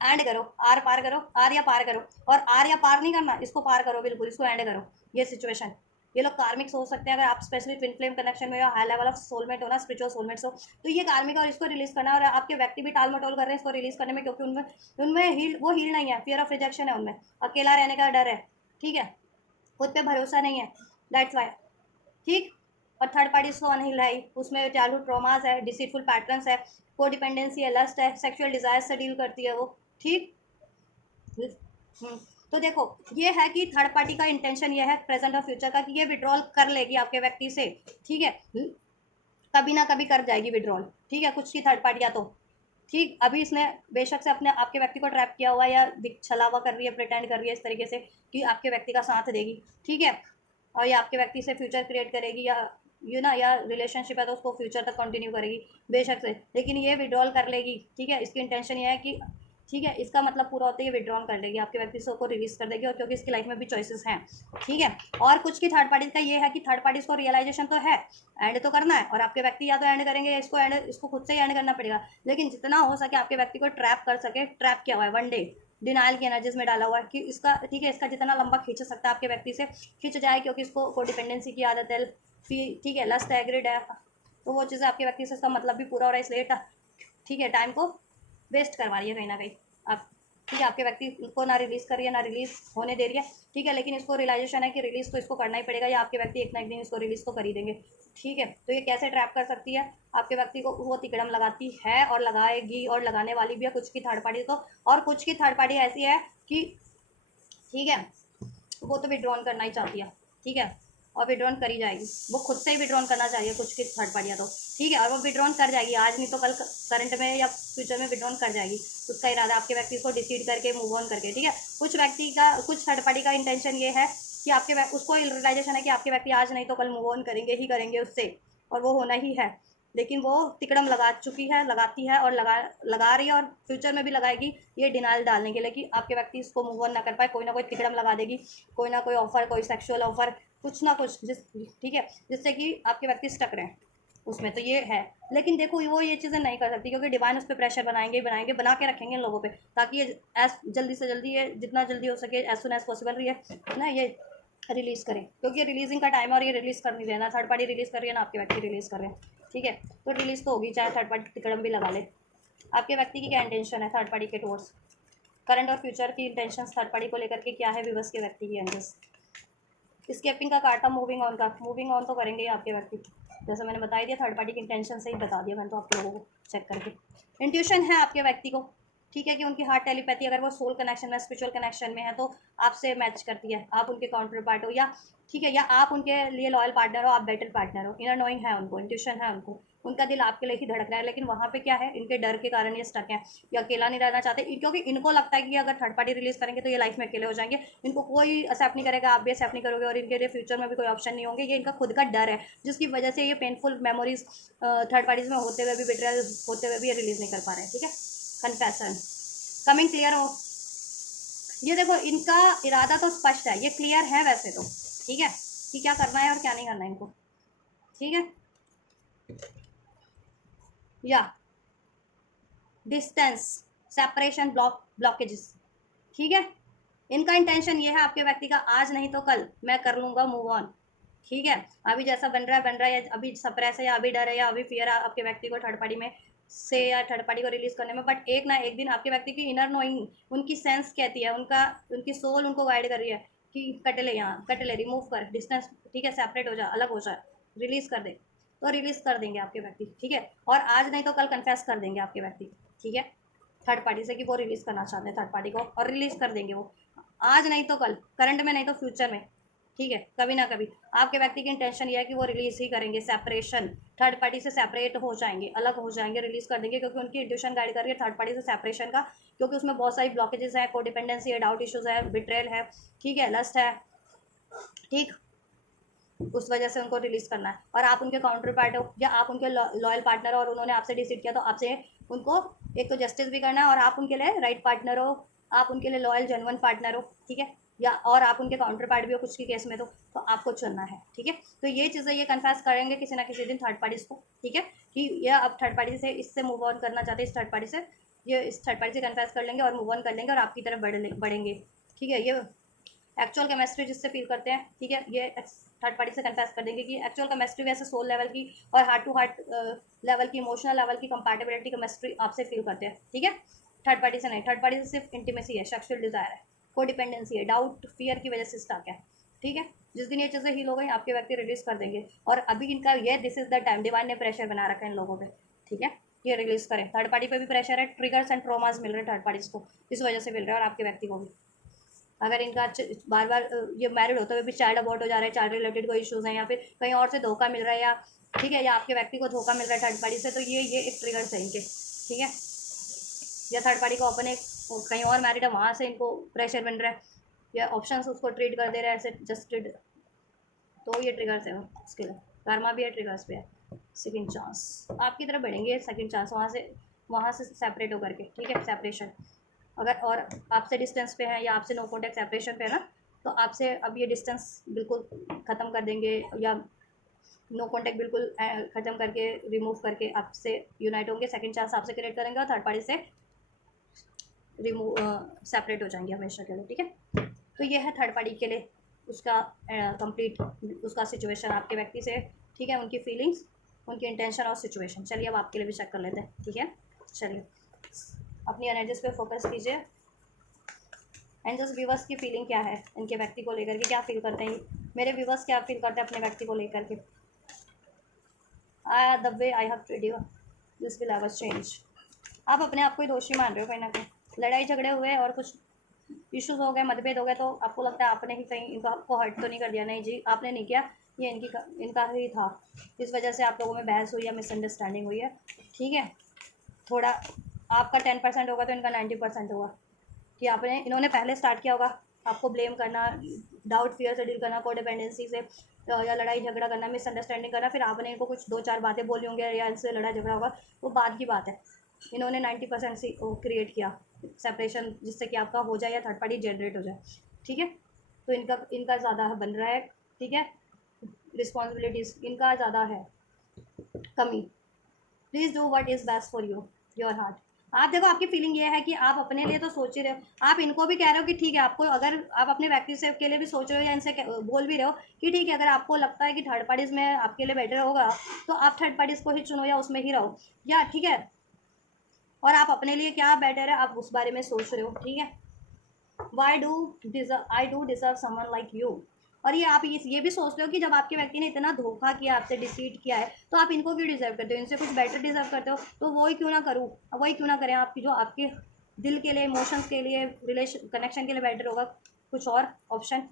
एंड करो, आर पार करो, आर या पार करो, और आर या पार नहीं करना, इसको पार करो, बिल्कुल इसको एंड करो, ये सिचुएशन, ये लोग कार्मिक्स हो सकते हैं, अगर आप स्पेशली ट्विन फ्लेम कनेक्शन में या हाई लेवल ऑफ सोलमेट हो ना, स्पिरिचुअल सोलमेट्स हो, तो ये कार्मिक और इसको रिलीज करना, और आपके व्यक्ति भी टाल मटोल कर रहे हैं इसको रिलीज करने में, क्योंकि उनमें उनमें हील नहीं है, फियर ऑफ रिजेक्शन है उनमें, अकेला रहने का डर है, ठीक है, खुद पे भरोसा नहीं है, दैट्स वाई, ठीक, और थर्ड पार्टी को अनहिल है, उसमें चाइल्डहुड ट्रॉमास है, डिसीटफुल पैटर्न्स है, को डिपेंडेंसी है, लस्ट है, सेक्सुअल डिजायर से डील करती है वो, ठीक। तो देखो ये है कि थर्ड पार्टी का इंटेंशन ये है प्रेजेंट और फ्यूचर का कि ये विड्रॉल कर लेगी आपके व्यक्ति से, ठीक है, कभी ना कभी कर जाएगी विड्रॉल, ठीक है, कुछ की थर्ड पार्टियाँ तो, ठीक, अभी इसने बेशक से अपने आपके व्यक्ति को ट्रैप किया हुआ है या छलावा कर रही है, प्रिटेंड कर रही है इस तरीके से कि आपके व्यक्ति का साथ देगी, ठीक है, और ये आपके व्यक्ति से फ्यूचर क्रिएट करेगी, या या रिलेशनशिप है तो उसको फ्यूचर तक कंटिन्यू करेगी बेशक से, लेकिन ये विड्रॉल कर लेगी, ठीक है, इसकी इंटेंशन ये है कि, ठीक है, इसका मतलब पूरा होता है ये विड्रॉन कर लेगी आपके व्यक्ति से को रिलीज कर देगी, और क्योंकि इसकी लाइफ में भी चॉइसेस हैं, ठीक है। और कुछ की थर्ड पार्टीज का ये है कि थर्ड पार्टीज को रियलाइजेशन तो है, एंड तो करना है, और आपके व्यक्ति या तो एंड करेंगे या इसको खुद से ही एंड करना पड़ेगा, लेकिन जितना हो सके आपके व्यक्ति को ट्रैप कर सके, ट्रैप किया हुआ है वन डे, डिनाइल की एनर्जीज में डाला हुआ है कि इसका ठीक है, इसका जितना लंबा खींच सकता है आपके व्यक्ति से खींच जाए, क्योंकि इसको कोडिपेंडेंसी की आदत है, फिर ठीक है लस्ट है, ग्रिड है, तो वो चीज़ें आपके व्यक्ति से इसका मतलब भी पूरा हो रहा है, इसलिए ठीक है टाइम को वेस्ट करवा रही है कहीं ना कहीं आप। ठीक है, आपके व्यक्ति को ना रिलीज़ कर रही है ना रिलीज़ होने दे रही है। ठीक है, लेकिन इसको रियलाइजेशन है कि रिलीज़ तो इसको करना ही पड़ेगा, या आपके व्यक्ति एक ना एक दिन इसको रिलीज़ तो कर ही देंगे। ठीक है, तो ये कैसे ट्रैप कर सकती है आपके व्यक्ति को, वो तिकड़म लगाती है और लगाएगी और लगाने वाली भी है कुछ की थर्ड पार्टी तो, और कुछ की थर्ड पार्टी ऐसी है कि ठीक है वो तो विड्रॉन करना ही चाहती है। ठीक है, और विड्रॉन करी जाएगी, वो खुद से ही विड्रॉन करना चाहिए कुछ की थर्ड पार्टियाँ तो। ठीक है, और वो विड्रॉन कर जाएगी, आज नहीं तो कल करंट में या फ्यूचर में विड्रॉन कर जाएगी। उसका इरादा आपके व्यक्ति को डिसीड करके मूव ऑन करके। ठीक है, कुछ व्यक्ति का कुछ थर्ड पार्टी का इंटेंशन ये है कि आपके उसको रियलाइजेशन है कि आपके व्यक्ति आज नहीं तो कल मूव ऑन करेंगे ही करेंगे उससे, और वो होना ही है, लेकिन वो तिकड़म लगा चुकी है, लगाती है और लगा रही है और फ्यूचर में भी लगाएगी, ये डिनाइल डालने के लिए कि आपके व्यक्ति इसको मूव ऑन ना कर पाए। कोई ना कोई तिकड़म लगा देगी, कोई ना कोई ऑफर, कोई सेक्सुअल ऑफर, कुछ ना कुछ ठीक है, जिससे कि आपके व्यक्ति स्टक रहे उसमें, तो ये है। लेकिन देखो वो ये चीज़ें नहीं कर सकती, क्योंकि डिवाइन उस पर प्रेशर बनाएंगे बनाएंगे बना के रखेंगे इन लोगों पे, ताकि ये एज जल्दी से जल्दी, ये जितना जल्दी हो सके एज सुन एज पॉसिबल ये ना ये रिलीज़ करें, क्योंकि रिलीजिंग का टाइम है और ये रिलीज़ कर नहीं देना। थर्ड पार्टी रिलीज़ कर रही है ना आपके व्यक्ति रिलीज़ कर रहे हैं। ठीक है, तो रिलीज़ तो होगी चाहे थर्ड पार्टी तिकड़म भी लगा ले। आपके व्यक्ति की क्या इंटेंशन है थर्ड पार्टी के टूवर्ड्स, करंट और फ्यूचर की इंटेंशन थर्ड पार्टी को लेकर के क्या है विवश के व्यक्ति की एंजल्स। स्केपिंग का कार्ड था, मूविंग ऑन का, मूविंग ऑन तो करेंगे ही आपके व्यक्ति, जैसे मैंने बता दिया थर्ड पार्टी की इंटेंशन से ही बता दिया मैंने तो आप लोगों को चेक करके। इंट्यूशन है आपके व्यक्ति को, ठीक है, कि उनकी हार्ट टेलीपैथी अगर वो सोल कनेक्शन में स्पिरिचुअल कनेक्शन में है तो आपसे मैच करती है, आप उनके काउंटर पार्ट हो, या ठीक है, या आप उनके लिए लॉयल पार्टनर हो, आप बेटर पार्टनर हो। इनर नोइंग है उनको, इंट्यूशन है उनको, उनका दिल आपके लिए ही धड़क रहा है, लेकिन वहाँ पे क्या है, इनके डर के कारण ये स्टक है, ये अकेला नहीं रहना चाहते, क्योंकि इनको लगता है कि अगर थर्ड पार्टी रिलीज करेंगे तो ये लाइफ में अकेले हो जाएंगे, इनको कोई एक्सेप्ट नहीं करेगा, आप भी एक्सेप्ट नहीं करोगे, और इनके लिए फ्यूचर में भी कोई ऑप्शन नहीं होंगे। ये इनका खुद का डर है, जिसकी वजह से ये पेनफुल मेमोरीज थर्ड पार्टीज में होते हुए भी, बिट्रेयल होते हुए भी ये रिलीज नहीं कर पा रहे हैं। ठीक है, कन्फेशन कमिंग क्लियर हो, ये देखो इनका इरादा तो स्पष्ट है, ये क्लियर है वैसे तो, ठीक है, कि क्या करना है और क्या नहीं करना है इनको। ठीक है, या डिस्टेंस, सेपरेशन, ब्लॉकेजेस। ठीक है, इनका इंटेंशन ये है आपके व्यक्ति का, आज नहीं तो कल मैं कर लूँगा मूव ऑन। ठीक है, अभी जैसा बन रहा है, या अभी सप्रेस है, या अभी डर है, या अभी फियर है आपके व्यक्ति को थर्ड पार्टी में से, या थर्ड पार्टी को रिलीज करने में, बट एक ना एक दिन आपके व्यक्ति की इनर नोइंग, उनकी सेंस कहती है, उनकी सोल उनको गाइड कर रही है कि कट ले, यहाँ कट ले, रिमूव कर डिस्टेंस, ठीक है, सेपरेट हो जा, अलग हो जाए, रिलीज कर दे, तो रिलीज कर देंगे आपके व्यक्ति। ठीक है, और आज नहीं तो कल कन्फेस कर देंगे आपके व्यक्ति। ठीक है, थर्ड पार्टी से कि वो रिलीज करना चाहते हैं थर्ड पार्टी को, और रिलीज कर देंगे वो, आज नहीं तो कल, करंट में नहीं तो फ्यूचर में। ठीक है, कभी ना कभी आपके व्यक्ति की इंटेंशन ये है कि वो रिलीज ही करेंगे, सेपरेशन, थर्ड पार्टी से सेपरेट हो जाएंगे, अलग हो जाएंगे, रिलीज कर देंगे, क्योंकि उनकी इंट्यूशन गाइड कर रही है थर्ड पार्टी से सेपरेशन का, क्योंकि उसमें बहुत सारी ब्लॉकेजेस है, कोडिपेंडेंसी है, डाउट इश्यूज है, बिट्रेल है, ठीक है, लस्ट है। ठीक, उस वजह से उनको रिलीज करना है, और आप उनके काउंटर पार्ट हो, या आप उनके लॉयल पार्टनर हो, और उन्होंने आपसे डिसाइड किया, तो आपसे उनको एक तो जस्टिस भी करना है, और आप उनके लिए राइट पार्टनर हो, आप उनके लिए लॉयल जेन्युइन पार्टनर हो। ठीक है, या और आप उनके काउंटर पार्ट भी हो कुछ के केस में, तो आपको चुनना है। ठीक है, तो ये चीज़ें ये कन्फेस करेंगे किसी ना किसी दिन थर्ड पार्टीज को। ठीक है, कि ये अब थर्ड पार्टी से इससे मूव ऑन करना चाहते हैं, इस थर्ड पार्टी से, ये इस थर्ड पार्टी से कन्फेस कर लेंगे और मूव ऑन कर लेंगे और आपकी तरफ बढ़ेंगे। ठीक है, ये एक्चुअल केमिस्ट्री जिससे फील करते हैं। ठीक है, ये थर्ड पार्टी से कन्फेस कर देंगे कि एक्चुअल केमिस्ट्री वैसे सोल लेवल की और हार्ट टू हार्ट लेवल की, इमोशनल लेवल की कंपैटिबिलिटी केमिस्ट्री आपसे फील करते हैं। ठीक है, थर्ड पार्टी से नहीं, थर्ड पार्टी से सिर्फ इंटीमेसी है, सेक्सुअल डिजायर है, कोडिपेंडेंसी है, डाउट फियर की वजह से स्टक है। ठीक है, जिस दिन ये चीज़ें हील हो गई आपके व्यक्ति रिलीज कर देंगे, और अभी इनका ये this is the time, divine ने प्रेशर बना रखा है इन लोगों पे। ठीक है, ये रिलीज करें, थर्ड पार्टी पे भी प्रेशर है, ट्रिगर्स एंड ट्रॉमास मिल रहे हैं थर्ड पार्टीज को, इस वजह से मिल रहा है, और आपके व्यक्ति को भी। अगर इनका बार बार ये मैरिड होते हुए भी चाइल्ड अबॉर्ट हो जा रहा है, चाइल्ड रिलेटेड कोई इश्यूज हैं, या फिर कहीं और से धोखा मिल रहा है, या ठीक है, या आपके व्यक्ति को धोखा मिल रहा है थर्ड पार्टी से, तो ये एक ट्रिगर्स है इनके। ठीक है, या थर्ड पार्टी को अपने कहीं और मैरिड है, वहाँ से इनको प्रेशर बन रहा है, या ऑप्शन उसको ट्रीट कर दे रहा है ऐसे जस्टेड, तो ये ट्रिगर्स है उसके लिए। कर्मा भी है, ट्रिगर्स पे है। सेकेंड चांस आपकी तरफ बढ़ेंगे, सेकेंड चांस वहाँ से सेपरेट होकर के। ठीक है, सेपरेशन, अगर और आपसे डिस्टेंस पे है, या आपसे नो कॉन्टैक्ट सेपरेशन पे है ना, तो आपसे अब ये डिस्टेंस बिल्कुल ख़त्म कर देंगे, या नो कॉन्टैक्ट बिल्कुल ख़त्म करके, रिमूव करके आपसे यूनाइट होंगे, सेकंड चांस आपसे क्रिएट करेंगे, और थर्ड पार्टी से रिमूव सेपरेट हो जाएंगे हमेशा के लिए, ठीक है। तो ये है थर्ड पार्टी के लिए उसका कंप्लीट उसका सिचुएशन आपके व्यक्ति से, ठीक है, उनकी फीलिंग्स, उनकी इंटेंशन और सिचुएशन। चलिए अब आपके लिए भी चेक कर लेते हैं, ठीक है। चलिए अपनी एनर्जीज पे फोकस कीजिए। एंजल्स व्यूवर्स की फीलिंग क्या है इनके व्यक्ति को लेकर के, क्या फील करते हैं मेरे व्यूवर्स, क्या फील करते हैं अपने व्यक्ति को लेकर के। The way I have treated you this will ever change. आप अपने आप को ही दोषी मान रहे हो कहीं ना कहीं। लड़ाई झगड़े हुए और कुछ इश्यूज हो गए, मतभेद हो गए, तो आपको लगता है आपने ही कहीं इनको आपको हर्ट तो नहीं कर दिया। नहीं जी, आपने नहीं किया, ये इनका ही था। इस वजह से आप लोगों में बहस हुई है, मिसअंडरस्टैंडिंग हुई है, ठीक है। थोड़ा आपका 10% होगा तो इनका 90% होगा कि आपने इन्होंने पहले स्टार्ट किया होगा आपको ब्लेम करना, डाउट फियर से डील करना, कोडिपेंडेंसी से, या लड़ाई झगड़ा करना, मिसअंडरस्टैंडिंग करना। फिर आपने इनको कुछ 2-4 बातें बोली होंगी या इनसे लड़ाई झगड़ा होगा, वो बात की बात है। इन्होंने 90% से क्रिएट किया सेपरेशन, जिससे कि आपका हो जाए या थर्ड पार्टी जनरेट हो जाए, ठीक है। तो इनका ज़्यादा बन रहा है, ठीक है। रिस्पॉन्सिबिलिटीज़ इनका ज़्यादा है, कमी। Please do what is best for you your heart. आप देखो, आपकी फीलिंग ये है कि आप अपने लिए तो सोच ही रहे हो, आप इनको भी कह रहे हो कि ठीक है, आपको अगर आप अपने व्यक्ति से के लिए भी सोच रहे हो या इनसे बोल भी रहे हो कि ठीक है, अगर आपको लगता है कि थर्ड पार्टीज में आपके लिए बेटर होगा तो आप थर्ड पार्टीज को ही चुनो या उसमें ही रहो, या ठीक है। और आप अपने लिए क्या बेटर है आप उस बारे में सोच रहे हो, ठीक है। Why do deserve I do deserve someone like you. और ये आप ये भी सोच रहे हो कि जब आपके व्यक्ति ने इतना धोखा किया, आपसे डिसीट किया है, तो आप इनको क्यों डिजर्व करते हो, इनसे कुछ बेटर डिजर्व करते हो, तो वही क्यों ना करूँ, वही क्यों ना करें आपकी जो आपके दिल के लिए, इमोशंस के लिए, रिलेशन कनेक्शन के लिए बेटर होगा। कुछ और ऑप्शन,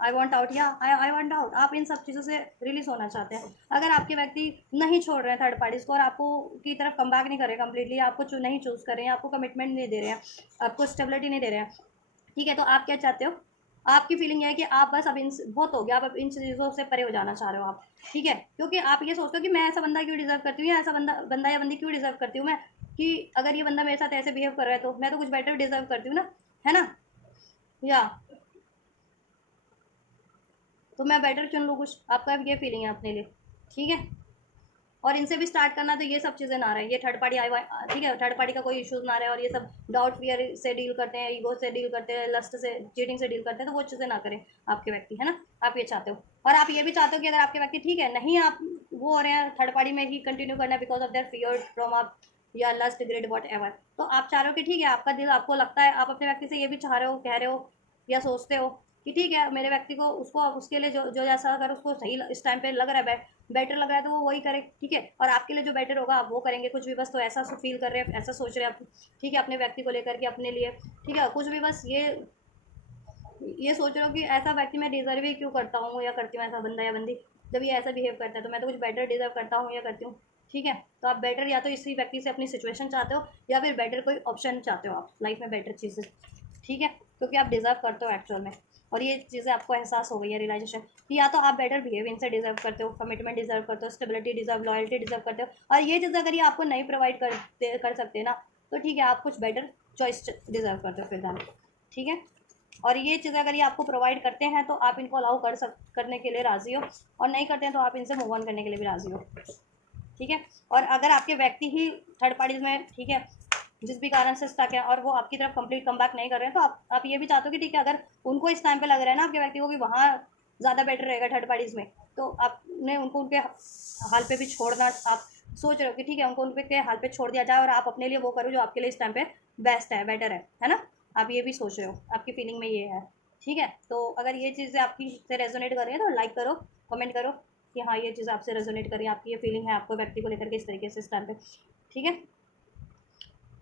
आई वॉन्ट आउट, या आई वॉन्ट आउट। आप इन सब चीज़ों से रिलीज होना चाहते हैं। अगर आपके व्यक्ति नहीं छोड़ रहे हैं थर्ड पार्टीज को और आपको की तरफ कम बैक नहीं कर रहे कंप्लीटली, आपको नहीं चूज़ कर रहे हैं, आपको कमिटमेंट नहीं दे रहे हैं, आपको स्टेबिलिटी नहीं दे रहे हैं, ठीक है, तो आप क्या चाहते हो। आपकी फीलिंग है कि आप बस अब इन बहुत हो गया, आप अब इन चीज़ों से परे हो जाना चाह रहे हो आप, ठीक है। क्योंकि आप ये सोचते हो कि मैं ऐसा बंदा क्यों डिजर्व करती हूँ, या ऐसा बंदा या बंदी क्यों डिजर्व करती हूँ मैं, कि अगर ये बंदा मेरे साथ ऐसे बिहेव कर रहा है तो मैं तो कुछ बेटर डिजर्व करती हूँ ना, है ना। या तो मैं बेटर चुन लूँ कुछ, आपका ये फीलिंग है अपने लिए, ठीक है। और इनसे भी स्टार्ट करना तो ये सब चीज़ें ना रहे, ये थर्ड पार्टी आए, ठीक है, थर्ड पार्टी का कोई इश्यूज ना रहे, और ये सब डाउट फियर से डील करते हैं, ईगो से डील करते हैं, लस्ट से, चीटिंग से डील करते हैं, तो वो चीज़ें ना करें आपके व्यक्ति, है ना। आप ये चाहते हो, और आप ये भी चाहते हो कि अगर आपके व्यक्ति ठीक है, नहीं आप वो हो रहे हैं थर्ड पार्टी में ही कंटिन्यू करना because of their fear, trauma या लस्ट, ग्रेड, वॉट एवर, तो आप चाह रहे हो कि ठीक है, आपका दिल आपको लगता है, आप अपने व्यक्ति से ये भी चाह रहे हो, कह रहे हो या सोचते हो कि ठीक है, मेरे व्यक्ति को उसको उसके लिए जो जैसा अगर उसको सही इस टाइम पे लग रहा है, बेटर लग रहा है, तो वो वही करे, ठीक है। और आपके लिए जो बेटर होगा आप वो करेंगे, कुछ भी बस, तो ऐसा फील कर रहे हैं, ऐसा सोच रहे हैं आप, ठीक है, अपने व्यक्ति को लेकर के, अपने लिए, ठीक है। कुछ भी बस ये सोच रहे हो कि ऐसा व्यक्ति मैं डिजर्व ही क्यों करता हूँ या करती हूँ, ऐसा बंदा या बंदी जब ये ऐसा बिहेव करता है, तो मैं तो कुछ बेटर डिजर्व करता हूँ या करती हूँ, ठीक है। तो आप बेटर या तो इसी व्यक्ति से अपनी सिचुएशन चाहते हो, या फिर बेटर कोई ऑप्शन चाहते हो आप लाइफ में, बेटर चीज़ें, ठीक है, क्योंकि आप डिजर्व करते हो एक्चुअल में। और ये चीज़ें आपको एहसास हो गई है, रियलाइजेशन, कि या तो आप बेटर बिहेव इनसे डिजर्व करते हो, कमिटमेंट डिजर्व करते हो, स्टेबिलिटी डिजर्व, लॉयल्टी डिजर्व करते हो, और ये चीज़ें अगर ये आपको नहीं प्रोवाइड कर सकते ना, तो ठीक है, आप कुछ बेटर चॉइस डिजर्व करते हो फिर दान, ठीक है। और ये चीज़ें अगर ये आपको प्रोवाइड करते हैं तो आप इनको अलाउ करने के लिए राज़ी हो, और नहीं करते हैं तो आप इनसे मूव ऑन करने के लिए भी राज़ी हो, ठीक है। और अगर आपके व्यक्ति ही थर्ड पार्टीज में, ठीक है, जिस भी कारण से स्टक है और वो आपकी तरफ कंप्लीट कम बैक नहीं कर रहे हैं, तो आप ये भी चाहते हो कि ठीक है, अगर उनको इस टाइम पे लग रहा है ना आपके व्यक्ति को कि वहाँ ज़्यादा बेटर रहेगा थर्ड पार्टीज में, तो आपने उनको उनके हाल पे भी छोड़ना, आप सोच रहे हो कि ठीक है, उनको उनके हाल पे छोड़ दिया जाए और आप अपने लिए वो करो जो आपके लिए इस टाइम पे बेस्ट है, बेटर है ना। आप ये भी सोच रहे हो, आपकी फीलिंग में ये है, ठीक है। तो अगर ये चीज़ें आपकी से रेजोनेट कर रही है तो लाइक करो, कमेंट करो कि हाँ, ये चीज़ आपसे रेजोनेट कर रही है, आपकी ये फीलिंग है आपको व्यक्ति को लेकर के इस तरीके से इस टाइम पे, ठीक है।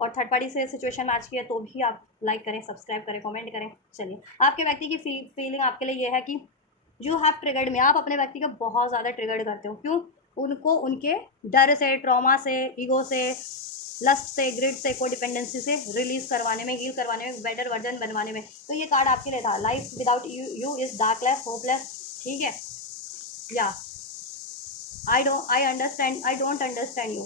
और थर्ड पार्टी से सिचुएशन मैच की है तो भी आप लाइक करें, सब्सक्राइब करें, कमेंट करें। चलिए, आपके व्यक्ति की फीलिंग आपके लिए ये है कि यू हैव ट्रिगर्ड में, आप अपने व्यक्ति को बहुत ज़्यादा ट्रिगर्ड करते हो, क्यों, उनको उनके डर से, ट्रॉमा से, ईगो से, लस्ट से, ग्रिड से, को डिपेंडेंसी से रिलीज करवाने में, हील करवाने में, बेटर वर्जन बनवाने में। तो ये कार्ड आपके लिए था, life without you is darkless, hopeless, ठीक है। या आई डोंट अंडरस्टैंड यू,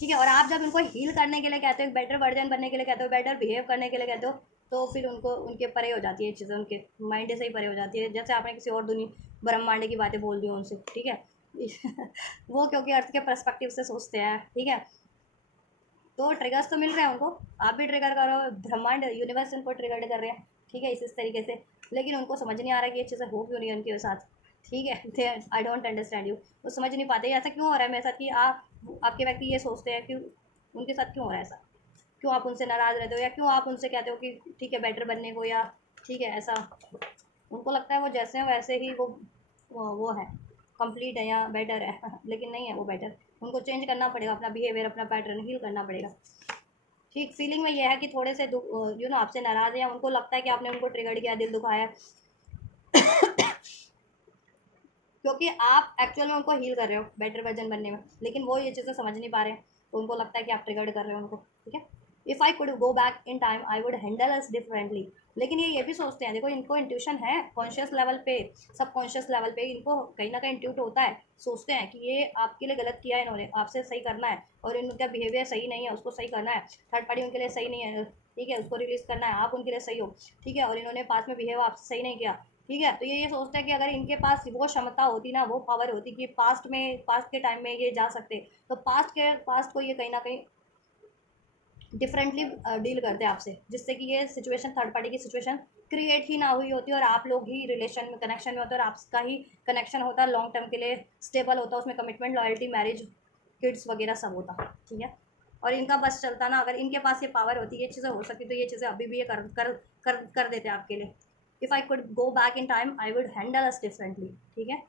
ठीक है। और आप जब उनको हील करने के लिए कहते हो, बेटर वर्जन बनने के लिए कहते हो, बेटर बिहेव करने के लिए कहते हो, तो फिर उनको उनके परे हो जाती है चीज़ें, उनके माइंड से ही परे हो जाती है, जैसे आपने किसी और दुनिया ब्रह्मांड की बातें बोल दी उनसे, ठीक है। वो क्योंकि अर्थ के पर्सपेक्टिव से सोचते हैं, ठीक है। तो ट्रिगर्स तो मिल रहे हैं उनको, आप भी ट्रिगर करो, ब्रह्मांड यूनिवर्स उनको ट्रिगर कर रहे हैं, ठीक है, इस तरीके से। लेकिन उनको समझ नहीं आ रहा कि ये चीज़ें हो क्यों नहीं उनके साथ, ठीक है। आई डोंट अंडरस्टैंड यू, वो समझ नहीं पाते ऐसा क्यों हो रहा है मेरे साथ, कि आपके व्यक्ति ये सोचते हैं कि उनके साथ क्यों हो रहा है ऐसा, क्यों आप उनसे नाराज़ रहते हो, या क्यों आप उनसे कहते हो कि ठीक है बेटर बनने को, या ठीक है ऐसा। उनको लगता है वो जैसे हैं वैसे ही वो है, कंप्लीट है या बेटर है लेकिन नहीं है वो बेटर, उनको चेंज करना पड़ेगा अपना बिहेवियर, अपना पैटर्न हील करना पड़ेगा, ठीक। फीलिंग में ये है कि थोड़े से आपसे नाराज़ है, या उनको लगता है कि आपने उनको ट्रिगर किया, दिल दुखाया क्योंकि आप एक्चुअल में उनको हील कर रहे हो बेटर वर्जन बनने में, लेकिन वो ये चीज़ें समझ नहीं पा रहे हैं, तो उनको लगता है कि आप ट्रिगर्ड कर रहे हो उनको, ठीक है। If I could go back in time I would handle us differently. लेकिन ये भी सोचते हैं, देखो इनको इंट्यूशन है कॉन्शियस लेवल पे, सब कॉन्शियस लेवल पे इनको कहीं ना कहीं इंट्यूट होता है, सोचते हैं कि ये आपके लिए गलत किया है इन्होंने, आपसे सही करना है, और इनका बिहेवियर सही नहीं है, उसको सही करना है, थर्ड पार्टी उनके लिए सही नहीं है, ठीक है, उसको रिलीज़ करना है, आप उनके लिए सही हो, ठीक है, और इन्होंने पास में बिहेव आपसे सही नहीं किया, ठीक है। तो ये सोचते हैं कि अगर इनके पास वो क्षमता होती ना, वो पावर होती कि पास्ट के टाइम में ये जा सकते, तो पास्ट को ये कहीं ना कहीं डिफरेंटली डील करते हैं आपसे, जिससे कि ये सिचुएशन थर्ड पार्टी की सिचुएशन क्रिएट ही ना हुई होती, और आप लोग ही रिलेशन में कनेक्शन में होते, और आपका ही कनेक्शन होता है लॉन्ग टर्म के लिए स्टेबल होता, उसमें कमिटमेंट, लॉयल्टी, मैरिज, किड्स वगैरह सब होता, ठीक है। और इनका बस चलता ना, अगर इनके पास ये पावर होती, ये चीज़ें हो सकती, तो ये चीज़ें अभी भी ये कर देते आपके लिए। If I could go back in time I would handle us differently, ठीक है,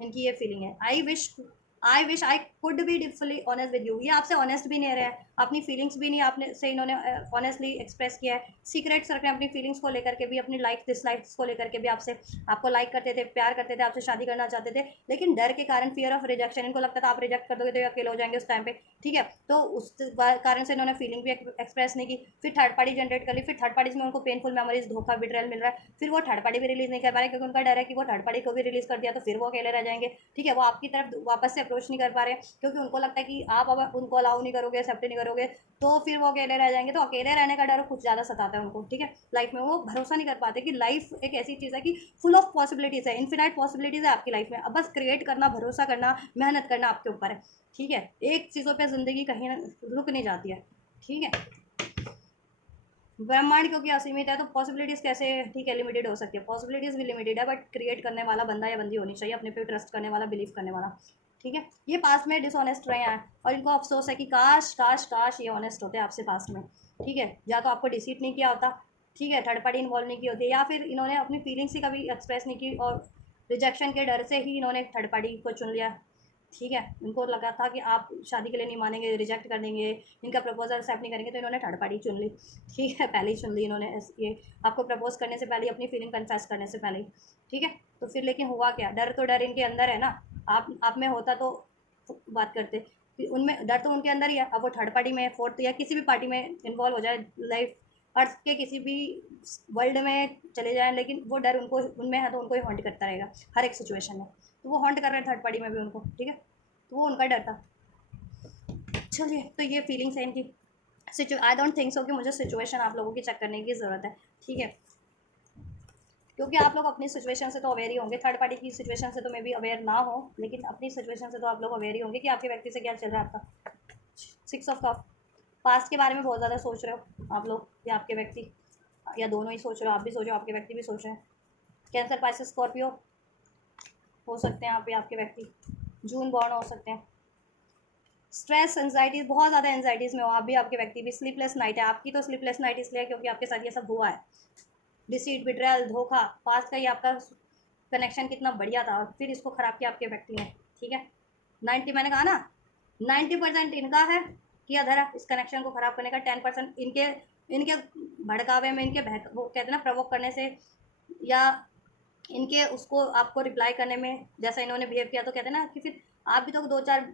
इनकी ये फीलिंग है। I wish I could be definitely honest with you, ये आपसे ऑनेस्ट भी नहीं रहे हैं, अपनी फीलिंग्स भी नहीं आपने से इन्होंने ऑनेस्टली एक्सप्रेस किया है, सीक्रेट्स रख रहे हैं अपनी फीलिंग्स को लेकर के भी, अपनी लाइक डिसलाइक्स को लेकर के भी, आपसे आपको लाइक करते थे, प्यार करते थे, आपसे शादी करना चाहते थे, लेकिन डर के कारण, फियर ऑफ रिजेक्शन, इनको लगता था आप रिजेक्ट कर दोगे तो ये अकेले हो जाएंगे उस टाइम पे, ठीक है। तो उस कारण से इन्होंने फीलिंग भी एक्सप्रेस नहीं की, फिर थर्ड पार्टी जनरेट कर ली, फिर थर्ड पार्टीज में उनको पेनफुल मेमोरीज, धोखा, बिट्रेयल मिल रहा है, फिर वो थर्ड पार्टी भी रिलीज नहीं कर पा रहे, क्योंकि उनका डर है कि वो थर्ड पार्टी को भी रिलीज कर दिया तो फिर वो अकेले रह जाएंगे, ठीक है, वो आपकी तरफ वापस से अप्रोच नहीं कर पा रहे, क्योंकि उनको लगता है कि आप अगर उनको अलाउ नहीं करोगे, एक्सेप्ट नहीं करोगे, तो फिर वो अकेले रह जाएंगे, तो अकेले रहने का डर कुछ ज़्यादा सताता है उनको, ठीक है। लाइफ में वो भरोसा नहीं कर पाते कि लाइफ एक ऐसी चीज़ है कि फुल ऑफ पॉसिबिलिटीज़ है, इन्फिनाइट पॉसिबिलिटीज़ है आपकी लाइफ में, अब बस क्रिएट करना, भरोसा करना, मेहनत करना आपके ऊपर है, ठीक है। एक चीज़ों पर ज़िंदगी कहीं रुक नहीं जाती है, ठीक है। ब्रह्मांड क्योंकि असीमित है, तो पॉसिबिलिटीज़ कैसे, ठीक है, लिमिटेड हो सकती है, पॉसिबिलिटीज़ भी लिमिटेड है, बट क्रिएट करने वाला बंदा या बंदी होनी चाहिए, अपने पे ट्रस्ट करने वाला, बिलीव करने वाला, ठीक है। ये पास्ट में डिसऑनेस्ट रहे हैं, और इनको अफसोस है कि काश काश काश ये ऑनेस्ट होते आपसे पास्ट में, ठीक है, या तो आपको डिसीट नहीं किया होता, ठीक है, थर्ड पार्टी इन्वॉल्व नहीं की होती, या फिर इन्होंने अपनी फीलिंग्स ही कभी एक्सप्रेस नहीं की, और रिजेक्शन के डर से ही इन्होंने थर्ड पार्टी को चुन लिया, ठीक है। उनको लगा था कि आप शादी के लिए नहीं मानेंगे, रिजेक्ट कर देंगे, इनका प्रपोजल एक्सेप्ट नहीं करेंगे, तो इन्होंने थर्ड पार्टी चुन ली, ठीक है, पहले ही चुन ली इन्होंने, ये आपको प्रपोज करने से पहले, अपनी फीलिंग कन्फेस करने से पहले, ठीक है। तो फिर लेकिन हुआ क्या, डर तो डर इनके अंदर है ना, आप में होता तो बात करते, उनमें डर तो उनके अंदर ही है, अब वो थर्ड पार्टी में, फोर्थ या किसी भी पार्टी में इन्वॉल्व हो जाए, लाइफ अर्थ के किसी भी वर्ल्ड में चले जाएं, लेकिन वो डर उनको उनमें है, तो उनको ही हॉन्ट करता रहेगा हर एक सिचुएशन में, तो वो हॉन्ट कर रहे हैं थर्ड पार्टी में भी उनको, ठीक है, तो वो उनका डर था। चलिए, तो ये फीलिंग्स है इनकी। आई डोंट थिंक सो कि मुझे सिचुएशन आप लोगों की चेक करने की ज़रूरत है, ठीक है, क्योंकि आप लोग अपनी सिचुएशन से तो अवेयर ही होंगे, थर्ड पार्टी की सिचुएशन से तो मे भी अवेयर ना हो, लेकिन अपनी सिचुएशन से तो आप लोग अवेयर ही होंगे कि आपके व्यक्ति से क्या चल रहा है आपका। 6 ऑफ कप, पास्ट के बारे में बहुत ज़्यादा सोच रहे हो आप लोग, या आपके व्यक्ति, या दोनों ही सोच रहे हो, आप भी सोच रहे हो, आपके व्यक्ति भी सोच रहे हैं। कैंसर, पाइसेस, स्कॉर्पियो हो सकते हैं आप या आपके व्यक्ति, जून बॉर्न हो सकते हैं। स्ट्रेस, एंजाइटी, बहुत ज़्यादा एंजाइटीज़ में हो आप भी, आपके व्यक्ति भी। स्लीपलेस नाइट है आपकी, तो स्लीपलेस नाइट इसलिए क्योंकि आपके साथ ये सब हुआ है, डिसीट, बिट्रेयल, धोखा, पास्ट का ये आपका कनेक्शन कितना बढ़िया था, और फिर इसको ख़राब किया आपके व्यक्ति ने, ठीक है। 90, मैंने कहा ना 90% इनका है किया धरा इस कनेक्शन को ख़राब करने का, 10% इनके इनके भड़कावे में, इनके वो कहते हैं ना प्रवोक करने से, या इनके उसको आपको रिप्लाई करने में, जैसा इन्होंने बिहेव किया, तो कहते हैं ना कि फिर आप भी तो 2-4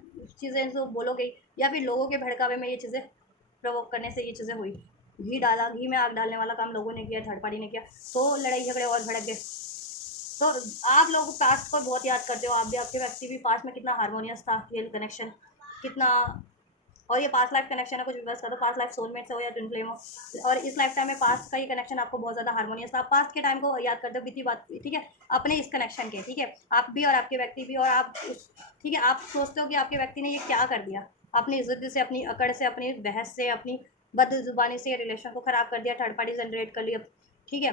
चीज़ें इनको बोलोगे, या फिर लोगों के भड़कावे में ये चीज़ें प्रवोक करने से ये चीज़ें हुई, घी डाला, घी में आग डालने वाला काम लोगों ने किया, थर्ड पार्टी ने किया, तो लड़ाई झगड़े और भड़क गए। तो आप लोग पास्ट को बहुत याद करते हो, आप भी, आपके व्यक्ति भी, पास्ट में कितना हारमोनियस था ये कनेक्शन, कितना, और ये पास्ट लाइफ कनेक्शन है, कुछ रिवर्स कर दो, पास्ट लाइफ सोलमेट से हो या ट्विन फ्लेम हो, और इस लाइफ टाइम में पास्ट का ये कनेक्शन आपको बहुत ज़्यादा हारमोनियस था, आप पास्ट के टाइम को याद करते हो, बीती बात, ठीक है, अपने इस कनेक्शन के, ठीक है, आप भी और आपके व्यक्ति भी, और आप ठीक है, आप सोचते हो कि आपके व्यक्ति ने ये क्या कर दिया, अपनी ज़िद से, अपनी अकड़ से, अपनी बहस से, अपनी बदजुबानी से रिलेशन को ख़राब कर दिया, थर्ड पार्टी जनरेट कर लिया। ठीक है,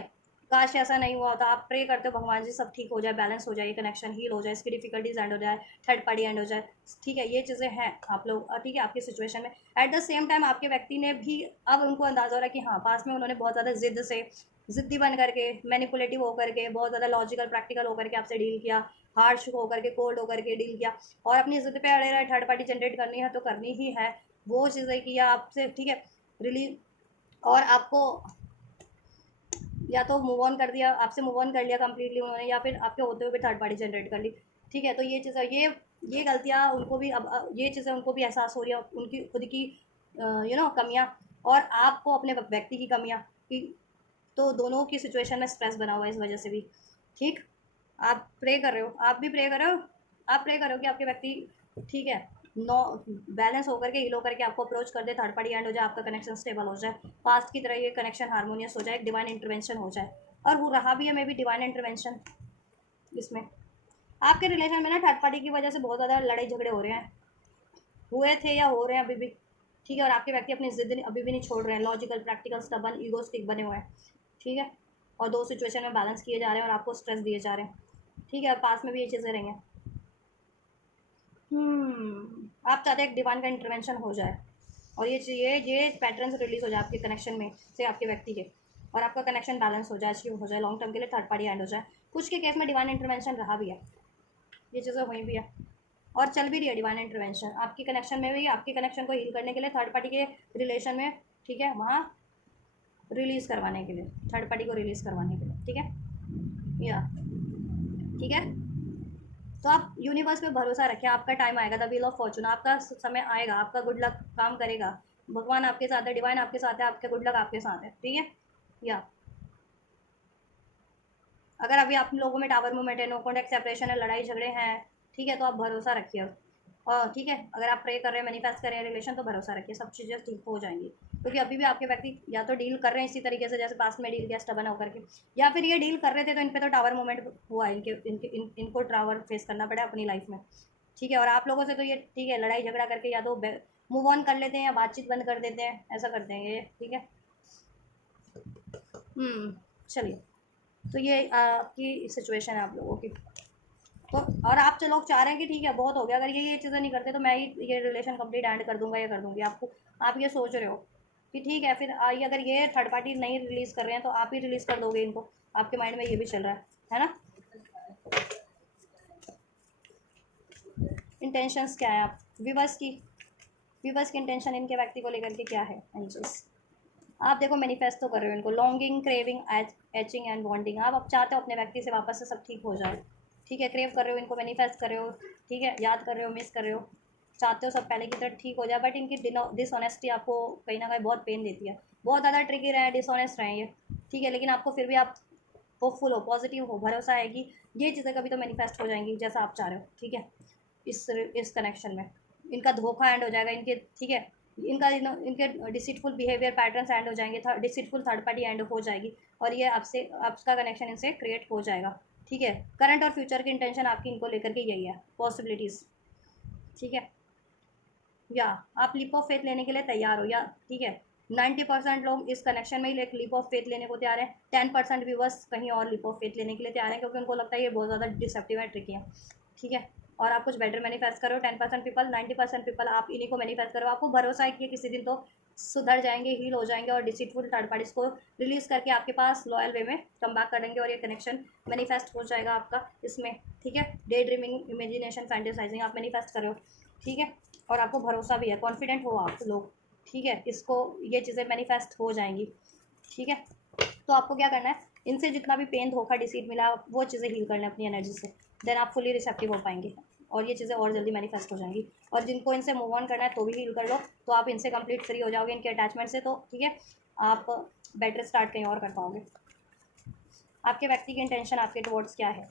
काश ऐसा नहीं हुआ होता। आप प्रे करते हो भगवान जी सब ठीक हो जाए, बैलेंस हो जाए, कनेक्शन हील हो जाए, इसकी डिफिकल्टीज एंड हो जाए, थर्ड पार्टी एंड हो जाए। ठीक है, ये चीज़ें हैं आप लोग, ठीक है, आपकी सिचुएशन में। एट द सेम टाइम आपके व्यक्ति ने भी अब उनको अंदाजा हो रहा है कि हाँ, पास में उन्होंने बहुत ज़्यादा ज़िद्द से, ज़िद्दी बन करके, मैनिपुलेटिव होकर के, बहुत ज़्यादा लॉजिकल प्रैक्टिकल होकर के आपसे डील किया, हार्श होकर के, कोल्ड होकर के डील किया, और अपनी ज़िद पे अड़े रहे, थर्ड पार्टी जनरेट करनी है तो करनी ही है, वो चीज़ें किया आपसे। ठीक है, रिलीज, और आपको या तो मूव ऑन कर दिया, आपसे मूव ऑन कर लिया कम्प्लीटली उन्होंने, या फिर आपके होते हुए भी थर्ड पार्टी जनरेट कर ली। ठीक है, तो ये चीज़ें, ये गलतियाँ उनको भी अब ये चीज़ें उनको भी एहसास हो रही है, उनकी खुद की कमियाँ, और आपको अपने व्यक्ति की कमियाँ कि, तो दोनों की सिचुएशन में स्ट्रेस बना हुआ है इस वजह से भी। ठीक, आप प्रे कर रहे हो, आप भी प्रे कर रहे हो, आप प्रे कर रहे हो कि आपके व्यक्ति, ठीक है, नो बैलेंस होकर के, हील होकर के आपको अप्रोच कर दे, थर्ड पार्टी एंड हो जाए, आपका कनेक्शन स्टेबल हो जाए, पास्ट की तरह ये कनेक्शन हारमोनियस हो जाए, एक डिवाइन इंटरवेंशन हो जाए। और वो रहा भी है मे बी डिवाइन इंटरवेंशन इसमें। आपके रिलेशन में ना थर्ड पार्टी की वजह से बहुत ज़्यादा लड़ाई झगड़े हो रहे हैं, हुए थे या हो रहे हैं अभी भी। ठीक है, और आपके व्यक्ति अपनी जिद अभी भी नहीं छोड़ रहे हैं, लॉजिकल, प्रैक्टिकल, स्टबन, ईगोस्टिक बने हुए हैं। ठीक है, और दो सिचुएशन में बैलेंस किए जा रहे हैं और आपको स्ट्रेस दिए जा रहे हैं। ठीक है, और पास में भी ये चीज़ें रही हैं। आप चाहते हैं एक डिवाइन का इंटरवेंशन हो जाए, और ये पैटर्न से रिलीज हो जाए आपके कनेक्शन में से, आपके व्यक्ति के, और आपका कनेक्शन बैलेंस हो जाए, अचीव हो जाए, लॉन्ग टर्म के लिए थर्ड पार्टी एंड हो जाए। कुछ के केस में डिवाइन इंटरवेंशन रहा भी है, ये चीज़ें हुई भी है, और चल भी रही है डिवाइन इंटरवेंशन आपकी कनेक्शन में भी, आपके कनेक्शन को हील करने के लिए, थर्ड पार्टी के रिलेशन में। ठीक है, वहाँ रिलीज़ करवाने के लिए, थर्ड पार्टी को रिलीज़ करवाने के लिए। ठीक है, या ठीक है, तो आप यूनिवर्स पे भरोसा रखें, आपका टाइम आएगा, द व्हील ऑफ फॉर्चून, आपका समय आएगा, आपका गुड लक काम करेगा, भगवान आपके साथ है, डिवाइन आपके साथ है, आपके गुड लक आपके साथ है। ठीक है, या अगर अभी आप लोगों में टावर मूवमेंट है, नो कॉन्टैक्ट सेपरेशन है, लड़ाई झगड़े हैं, ठीक है, तो आप भरोसा रखिए। और ठीक है, अगर आप प्रे कर रहे हैं, मैनिफेस्ट कर रहे हैं रिलेशन, तो भरोसा रखिए, सब चीज़ें ठीक हो जाएंगी, क्योंकि अभी भी आपके व्यक्ति या तो डील कर रहे हैं इसी तरीके से जैसे पास्ट में डील किया, स्टबन होकर के, या फिर ये डील कर रहे थे तो इन पे तो टावर मूवमेंट हुआ, इनको टावर फेस करना पड़ा अपनी लाइफ में। ठीक है, और आप लोगों से तो ये, ठीक है, लड़ाई झगड़ा करके या तो मूव ऑन कर लेते हैं या बातचीत बंद कर देते हैं, ऐसा करते हैं ये। ठीक है, चलिए, तो ये आपकी सिचुएशन है आप लोगों की। तो और आप जो लोग चाह रहे हैं कि ठीक है बहुत हो गया, अगर ये चीज़ें नहीं करते तो मैं ही ये रिलेशन कंप्लीट एंड कर दूंगा या कर दूंगी, आपको, आप ये सोच रहे हो कि ठीक है, फिर ये अगर ये थर्ड पार्टी नहीं रिलीज़ कर रहे हैं तो आप ही रिलीज़ कर दोगे इनको, आपके माइंड में ये भी चल रहा है ना। इंटेंशंस क्या है आप विवर्स की इंटेंशन इनके व्यक्ति को लेकर के क्या है एंजल्स। आप देखो मैनिफेस्ट तो कर रहे हो इनको, longing, craving, etching and bonding, आप चाहते हो अपने व्यक्ति से वापस से सब ठीक हो जाए। ठीक है, क्रेव कर रहे हो इनको, मैनिफेस्ट कर रहे हो, ठीक है, याद कर रहे हो, मिस कर रहे हो, चाहते हो सब पहले की तरह ठीक हो जाए, बट इनकी डिसऑनेस्टी आपको कहीं ना कहीं बहुत पेन देती है, बहुत ज़्यादा ट्रिकी रहे, डिसऑनेस्ट रहे ये। ठीक है, लेकिन आपको फिर भी आप होपफुल हो, पॉजिटिव हो, भरोसा है कि ये चीज़ें कभी तो मैनिफेस्ट हो जाएंगी जैसा आप चाह रहे हो। ठीक है, इस कनेक्शन में इनका धोखा एंड हो जाएगा, इनके, ठीक है, इनके डिसीटफुल बिहेवियर पैटर्न्स एंड हो जाएंगे, डिसीटफुल थर्ड पार्टी एंड हो जाएगी, और ये आपसे, आपका कनेक्शन इनसे क्रिएट हो जाएगा। ठीक है, करंट और फ्यूचर की इंटेंशन आपकी इनको लेकर के यही है, पॉसिबिलिटीज़। ठीक है, या आप लीप ऑफ फेथ लेने के लिए तैयार हो, या ठीक है, 90% लोग इस कनेक्शन में ही एक लीप ऑफ फेथ लेने को तैयार है, 10% व्यूवर्स कहीं और लीप ऑफ फेथ लेने के लिए तैयार है, क्योंकि उनको लगता है ये बहुत ज़्यादा डिसेप्टिव है, ट्रिकी है। ठीक है, और आप कुछ बेटर मैनिफेस्ट करो, 10% पीपल, 90% पीपल आप इन्हीं को मैनिफेस्ट करो, आपको भरोसा है कि किसी दिन तो सुधर जाएंगे, हील हो जाएंगे, और डिसीटफुल थर्ड पार्टीज को रिलीज़ करके आपके पास लॉयल वे में कम बैक करेंगे, और ये कनेक्शन मैनिफेस्ट हो जाएगा आपका इसमें। ठीक है, डे ड्रीमिंग, इमेजिनेशन, फैंटेसाइजिंग आप मैनिफेस्ट करो। ठीक है, और आपको भरोसा भी है, कॉन्फिडेंट हो आप लोग। ठीक है, इसको, ये चीज़ें मैनिफेस्ट हो जाएंगी। ठीक है, तो आपको क्या करना है, इनसे जितना भी पेन, धोखा, डिसीट मिला, वो चीज़ें हील करना है अपनी एनर्जी से, देन आप फुली रिसेप्टिव हो पाएंगे, और ये चीज़ें और जल्दी मैनिफेस्ट हो जाएंगी। और जिनको इनसे मूव ऑन करना है तो भी हील कर लो, तो आप इनसे कंप्लीट फ्री हो जाओगे इनके अटैचमेंट से, तो ठीक है, आप बेटर स्टार्ट कहीं और कर पाओगे। आपके व्यक्ति की इंटेंशन आपके टुवर्ड्स क्या है,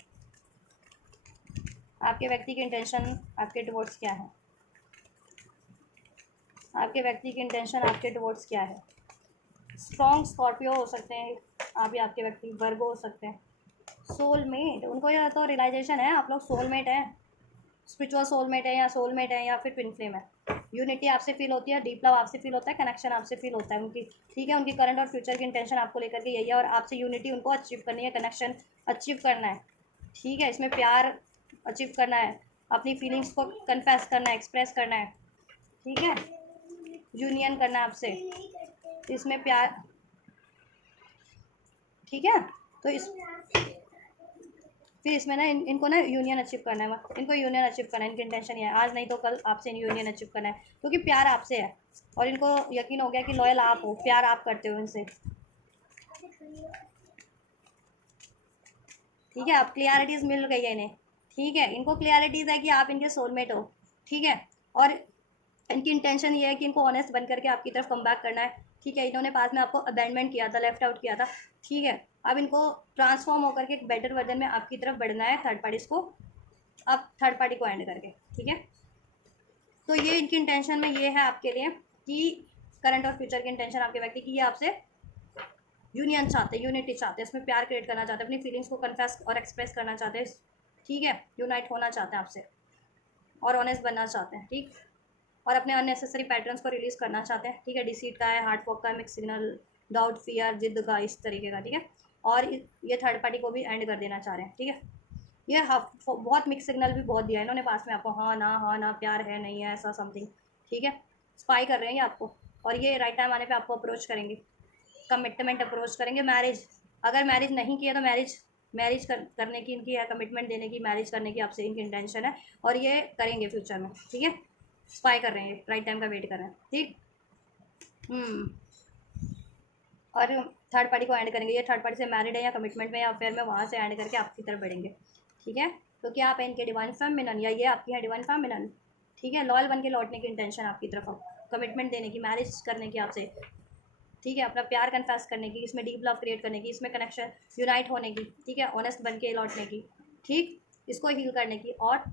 आपके व्यक्ति की इंटेंशन आपके टुवर्ड्स क्या है, आपके व्यक्ति की इंटेंशन आपके टुवर्ड्स क्या है। स्ट्रॉन्ग स्कॉर्पियो हो सकते हैं आप, ही आपके व्यक्ति वर्गो हो सकते हैं, सोलमेट, उनको यह तो रियलाइजेशन है आप लोग सोलमेट हैं। स्पिरिचुअल सोलमेट है या सोलमेट है या फिर ट्विन फ्लेम है। यूनिटी आपसे फील होती है, डीप लव आपसे फील होता है, कनेक्शन आपसे फील होता है उनकी, ठीक है। उनकी करंट और फ्यूचर की इंटेंशन आपको लेकर के यही है, और आपसे यूनिटी उनको अचीव करनी है, कनेक्शन अचीव करना है, ठीक है। इसमें प्यार अचीव करना है, अपनी फीलिंग्स को कन्फेस करना है, एक्सप्रेस करना है, ठीक है। यूनियन करना है आपसे, इसमें प्यार, ठीक है। तो इस फिर इसमें ना इनको ना यूनियन अचीव करना है, इनको यूनियन अचीव करना है, इनकी इंटेंशन ये है, आज नहीं तो कल आपसे यूनियन अचीव करना है, क्योंकि प्यार आपसे है और इनको यकीन हो गया कि लॉयल आप हो, प्यार आप करते हो इनसे, ठीक है। अब क्लियरिटीज़ मिल गई है इन्हें, ठीक है। इनको क्लियरिटीज़ है कि आप इनके सोलमेट हो, ठीक है। और इनकी इंटेंशन ये है कि इनको ऑनेस्ट बन करके आपकी तरफ कम बैक करना है, ठीक है। इन्होंने पास में आपको अबैंडमेंट किया था, लेफ्ट आउट किया था, ठीक है। अब इनको ट्रांसफॉर्म होकर के एक बेटर वर्जन में आपकी तरफ बढ़ना है, थर्ड पार्टीज़ को, अब थर्ड पार्टी को एंड करके, ठीक है। तो ये इनकी इंटेंशन में ये है आपके लिए कि करंट और फ्यूचर की इंटेंशन आपके व्यक्ति की, ये आपसे यूनियन चाहते हैं, यूनिटी चाहते हैं, इसमें प्यार क्रिएट करना चाहते हैं, अपनी फीलिंग्स को कन्फेस और एक्सप्रेस करना चाहते हैं, ठीक है। यूनाइट होना चाहते हैं आपसे और ऑनेस्ट बनना चाहते हैं, ठीक। और अपने अननेसेसरी पैटर्न्स को रिलीज़ करना चाहते हैं, ठीक है। डिसीट का है, हार्ट फॉक का है, मिक्स सिग्नल, डाउट, फियर, जिद का, इस तरीके का, ठीक है। और ये थर्ड पार्टी को भी एंड कर देना चाह रहे हैं, ठीक है। ये बहुत मिक्स सिग्नल भी बहुत दिया है इन्होंने पास में आपको, हाँ ना, प्यार है नहीं है, ऐसा समथिंग, ठीक है। स्पाई कर रहे हैं ये आपको, और ये राइट टाइम आने पे आपको अप्रोच करेंगे, कमिटमेंट अप्रोच करेंगे, मैरिज, अगर मैरिज नहीं किया तो मैरिज करने की इनकी है, कमिटमेंट देने की, मैरिज करने की आपसे इनकी इंटेंशन है, और ये करेंगे फ्यूचर में, ठीक है। स्पाई कर रहे हैं, राइट टाइम का वेट कर रहे हैं, ठीक। और थर्ड पार्टी को एंड करेंगे, ये थर्ड पार्टी से मैरिड है या कमिटमेंट में या अफेयर में, वहाँ से एंड करके आपकी तरफ बढ़ेंगे, ठीक है। तो क्या आप इनके डिवाइन फेमिनिन या ये आपकी है डिवाइन फेमिनिन, ठीक है। लॉयल बन के लौटने की इंटेंशन आपकी तरफ, कमिटमेंट देने की, मैरिज करने की आपसे, ठीक है। अपना प्यार कन्फेस करने की, इसमें डीप लव क्रिएट करने की, इसमें कनेक्शन यूनाइट होने की, ठीक है। ऑनेस्ट बन के लौटने की, ठीक। इसको हील करने की और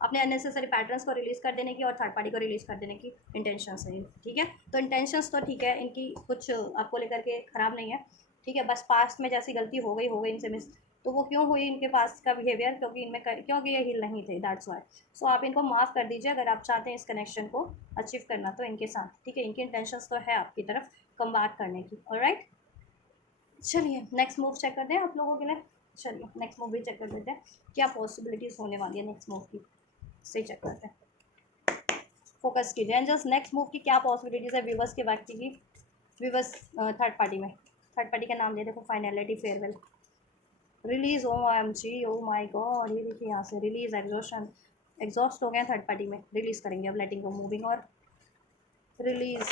अपने अननेसेसरी पैटर्न्स को रिलीज़ कर देने की और थर्ड पार्टी को रिलीज़ कर देने की इंटेंशन है, ठीक है। तो इंटेंशंस तो ठीक है इनकी, कुछ आपको लेकर के ख़राब नहीं है, ठीक है। बस पास्ट में जैसी गलती हो गई इनसे मिस, तो वो क्यों हुई इनके पास का बिहेवियर, क्योंकि क्योंकि ये हील नहीं थे, दैट्स वाई। सो आप इनको माफ़ कर दीजिए अगर आप चाहते हैं इस कनेक्शन को अचीव करना तो इनके साथ, ठीक है। इनकी इंटेंशंस तो है आपकी तरफ कम बैक करने की, ऑलराइट। चलिए नेक्स्ट मूव चेक करते हैं आप लोगों के लिए, चलिए नेक्स्ट मूव भी चेक कर लेते हैं, क्या पॉसिबिलिटीज़ होने वाली है नेक्स्ट मूव की, सही चेक करते हैं। फोकस कीजिए एंजल्स, नेक्स्ट मूव की क्या पॉसिबिलिटीज़ है व्यूवर्स के व्यक्ति की, व्यूवर्स थर्ड पार्टी में, थर्ड पार्टी का नाम दे देखो, finality, farewell, release, O M G, oh my god, ये देखिए यहाँ से रिलीज, एग्जॉशन, एग्जॉस्ट हो गए थर्ड पार्टी में, रिलीज करेंगे अब, लेटिंग को, मूविंग और रिलीज।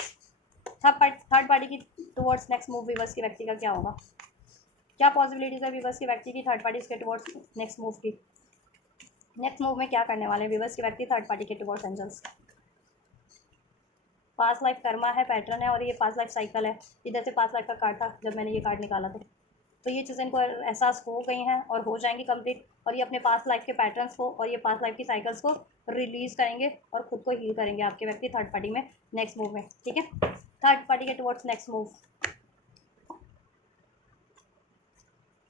थर्ड पार्टी की टुवर्ड्स नेक्स्ट मूव व्यूवर्स के व्यक्ति का क्या होगा, क्या पॉसिबिलिटीज़ है व्यूवर्स के व्यक्ति की थर्ड पार्टी के टुवर्ड्स नेक्स्ट मूव की, नेक्स्ट मूव में क्या करने वाले हैं व्यूवर्स के व्यक्ति थर्ड पार्टी के टुवर्ड्स एंजल्स। पास लाइफ कर्मा है, पैटर्न है, और ये पास लाइफ साइकिल है, इधर से पास लाइफ का कार्ड था जब मैंने ये कार्ड निकाला था, तो ये चीज़ें इनको एहसास हो गई हैं और हो जाएंगी कंप्लीट, और ये अपने पास लाइफ के पैटर्न्स को और ये पास लाइफ की साइकिल्स को रिलीज़ करेंगे और खुद को हील करेंगे आपके व्यक्ति थर्ड पार्टी में नेक्स्ट मूव में, ठीक है। थर्ड पार्टी के टुवर्ड्स नेक्स्ट मूव,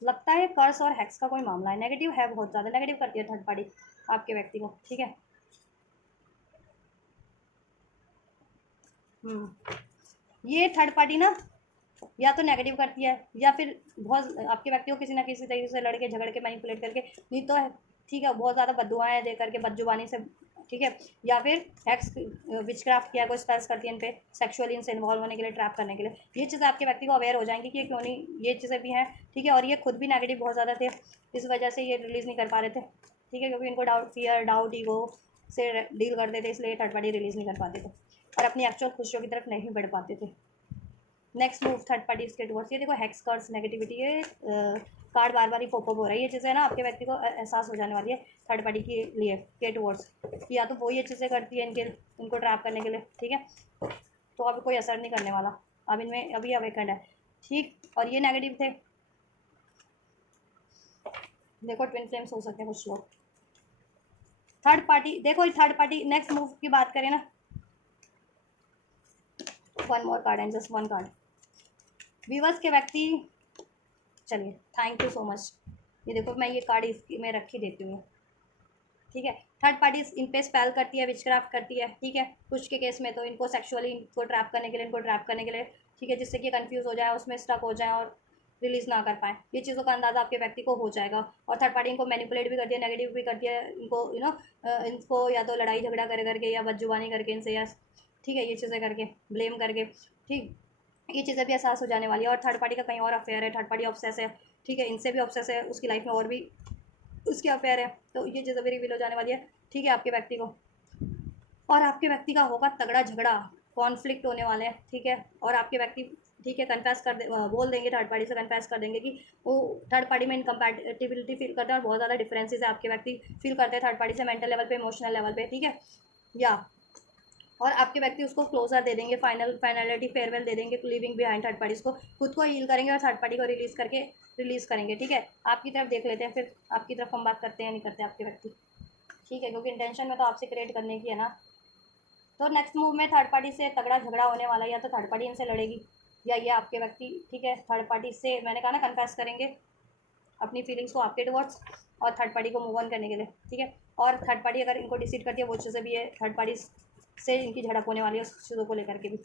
लगता है कर्स और हैक्स का कोई मामला है, नेगेटिव है, बहुत ज़्यादा नेगेटिव करती है थर्ड पार्टी आपके व्यक्ति को, ठीक है। ये थर्ड पार्टी ना या तो नेगेटिव करती है या फिर बहुत आपके व्यक्ति को किसी ना किसी तरीके से लड़के झगड़ के मैनिपुलेट करके, नहीं तो है, ठीक है, बहुत ज़्यादा बददुआएं दे करके बदजुबानी से, ठीक है। या फिर एक्स विचक्राफ्ट किया, कोई स्पेल्स करती है इन पे सेक्सुअली इनसे इन्वॉल्व होने के लिए, ट्रैप करने के लिए, ये चीज़ें आपके व्यक्ति को अवेयर हो जाएंगी कि ये क्यों नहीं, ये चीज़ें भी हैं, ठीक है। और ये खुद भी नेगेटिव बहुत ज़्यादा थे, इस वजह से ये रिलीज़ नहीं कर पा रहे थे, ठीक है, क्योंकि इनको डाउट, फियर, डाउट, ईगो से डील करते थे, इसलिए थर्ड पार्टी रिलीज़ नहीं कर पाते थे और अपनी एक्चुअल खुशियों की तरफ नहीं बढ़ पाते थे। नेक्स्ट मूव थर्ड पार्टी के टुवर्ड्स, ये देखो हेक्स कार्ड्स, नेगेटिविटी, ये कार्ड बार बार ही पॉपअप हो रहा है, ये चीज़ें ना आपके व्यक्ति को एहसास हो जाने वाली है थर्ड पार्टी के लिए के टुवर्ड्स, या तो वो ये चीज़ें करती है इनको ट्रैप करने के लिए, ठीक है। तो अब कोई असर नहीं करने वाला, अब इनमें अभी अवेकंड है, ठीक। और ये नेगेटिव थे, देखो ट्विन फ्लेम्स हो सकते हैं कुछ लोग। थर्ड पार्टी देखो, थर्ड पार्टी नेक्स्ट मूव की बात करें ना, one more card and just one card, viewers के व्यक्ति, चलिए थैंक यू सो मच, ये देखो मैं ये कार्ड इसकी में रख ही देती हूँ, ठीक है। थर्ड पार्टी इन पे स्पेल करती है, विचक्राफ्ट करती है, ठीक है। कुछ के केस में तो इनको सेक्सुअली इनको ट्रैप करने के लिए, ठीक है, जिससे कि कंफ्यूज हो जाए, उसमें स्टक हो जाए और रिलीज ना कर पाए। ये चीज़ों का अंदाज़ा आपके व्यक्ति को हो जाएगा। और थर्ड पार्टी इनको मैनिपुलेट भी करती है, नेगेटिव भी करती है, इनको इनको या तो लड़ाई झगड़ा कर करके या बदजुबानी करके इनसे, या ठीक है, ये चीज़ें करके, ब्लेम करके, ठीक, ये चीज़ें भी एहसास हो जाने वाली है। और थर्ड पार्टी का कहीं और अफेयर है, थर्ड पार्टी ऑब्सेस है, ठीक है, इनसे भी ऑब्सेस है, उसकी लाइफ में और भी उसकी अफेयर है, तो ये चीज़ें भी रिवील हो जाने वाली है, ठीक है, आपके व्यक्ति को। और आपके व्यक्ति का होगा तगड़ा झगड़ा, कॉन्फ्लिक्ट होने वाले हैं, ठीक है। और आपके व्यक्ति, ठीक है, कन्फेस कर दे, बोल देंगे, थर्ड पार्टी से कन्फेस कर देंगे कि वो थर्ड पार्टी में इनकम्पैटिबिलिटी फील करते हैं और बहुत ज़्यादा डिफरेंसेस है आपके व्यक्ति फील करते हैं थर्ड पार्टी से, मेंटल लेवल पे, इमोशनल लेवल पे, ठीक है, या और आपके व्यक्ति उसको क्लोजर दे देंगे, फाइनलिटी, फेयरवेल दे देंगे, लिविंग बिहाइंड थर्ड पार्टीज को, खुद को हील करेंगे और थर्ड पार्टी को रिलीज़ करेंगे, ठीक है। आपकी तरफ देख लेते हैं, फिर आपकी तरफ हम बात करते हैं नहीं करते आपके व्यक्ति, ठीक है, क्योंकि इंटेंशन में तो आपसे क्रिएट करने की है ना। तो नेक्स्ट मूव में थर्ड पार्टी से तगड़ा झगड़ा होने वाला है, या तो थर्ड पार्टी इनसे लड़ेगी, या ये आपके व्यक्ति, ठीक है, थर्ड पार्टी से, मैंने कहा ना, कन्फेस करेंगे अपनी फीलिंग्स को आपके टुवर्ड्स, और थर्ड पार्टी को मूव ऑन करने के लिए, ठीक है। और थर्ड पार्टी अगर इनको डिसीड करती है, वो चीज़ें भी है, थर्ड पार्टी से इनकी झड़प होने वाली है उस चीज़ों को लेकर के भी।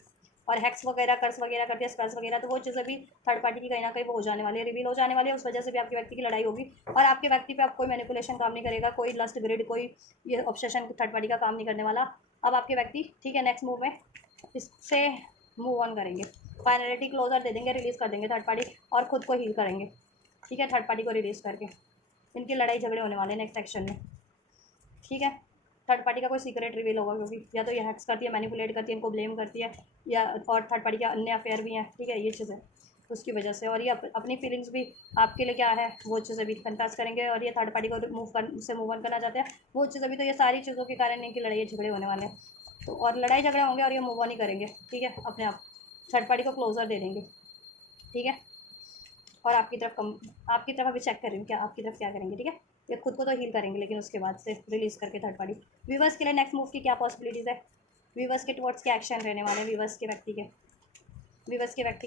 और हैक्स वगैरह, कर्स वगैरह करती है, स्पेल्स वगैरह, तो वो चीज़ें भी थर्ड पार्टी की कहीं ना कहीं वो हो जाने वाली है, रिवील हो जाने वाली है, उस वजह से भी आपके व्यक्ति की लड़ाई होगी। और आपके व्यक्ति पे आप कोई मैनिपुलेशन काम नहीं करेगा, कोई लस्ट ग्रिड, कोई ये ऑब्सेशन थर्ड पार्टी का काम नहीं करने वाला। अब आपके व्यक्ति, ठीक है, नेक्स्ट मूव में इससे मूव ऑन करेंगे, फाइनलिटी क्लोजर दे देंगे, रिलीज़ कर देंगे थर्ड पार्टी, और खुद को हील करेंगे, ठीक है, थर्ड पार्टी को रिलीज़ करके। इनकी लड़ाई झगड़े होने वाले हैं नेक्स्ट एक्शन में, ठीक है। थर्ड पार्टी का कोई सीक्रेट रिवील होगा, क्योंकि या तो ये हैक्स करती है, मैनिपुलेट करती है, इनको ब्लेम करती है, या और थर्ड पार्टी के अन्य अफेयर भी हैं, ठीक है, ये चीज़ें उसकी वजह से। और ये अपनी फीलिंग्स भी आपके लिए क्या है, वो चीज़ें भी कन्फेस करेंगे, और ये थर्ड पार्टी को मूव ऑन करना चाहते हैं, वो चीज़ें भी। तो ये सारी चीज़ों के कारण इनकी लड़ाई झगड़े होने वाले हैं, तो और लड़ाई झगड़े होंगे और ये मूव ऑन ही करेंगे, ठीक है, अपने आप थर्ड पार्टी को क्लोजर दे देंगे, ठीक है। और आपकी तरफ अभी चेक कर रही हूँ क्या आपकी तरफ क्या करेंगे, ठीक है। ये खुद को तो हील करेंगे, लेकिन उसके बाद से रिलीज़ करके थर्ड पार्टी। व्यूवर्स के लिए नेक्स्ट मूव की क्या पॉसिबिलिटीज़ है, व्यूवर्स के टुवर्ड्स क्या एक्शन रहने वाले हैं, व्यूवर्स के व्यक्ति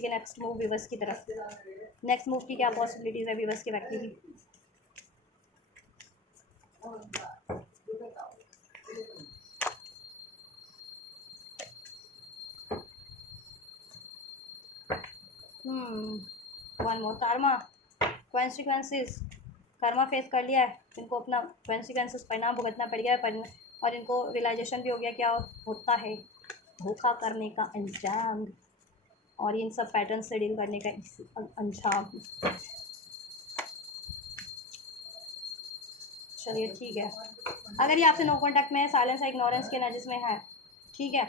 के नेक्स्ट मूव, व्यूवर्स की तरफ नेक्स्ट मूव की क्या पॉसिबिलिटीज़ है व्यूवर्स के व्यक्ति की। One more, Karma, consequences, Karma face कर लिया है, इनको अपना कॉन्सिक्वेंसेस, परिणाम भुगतना पड़ गया है, और इनको रियलाइजेशन भी हो गया क्या होता है धोखा करने का अंजाम, और इन सब पैटर्न से डील करने का अंजाम। चलिए ठीक है, अगर ये आपसे नो कॉन्टैक्ट में है, साइलेंस या इग्नोरेंस के नजिस में है, ठीक है,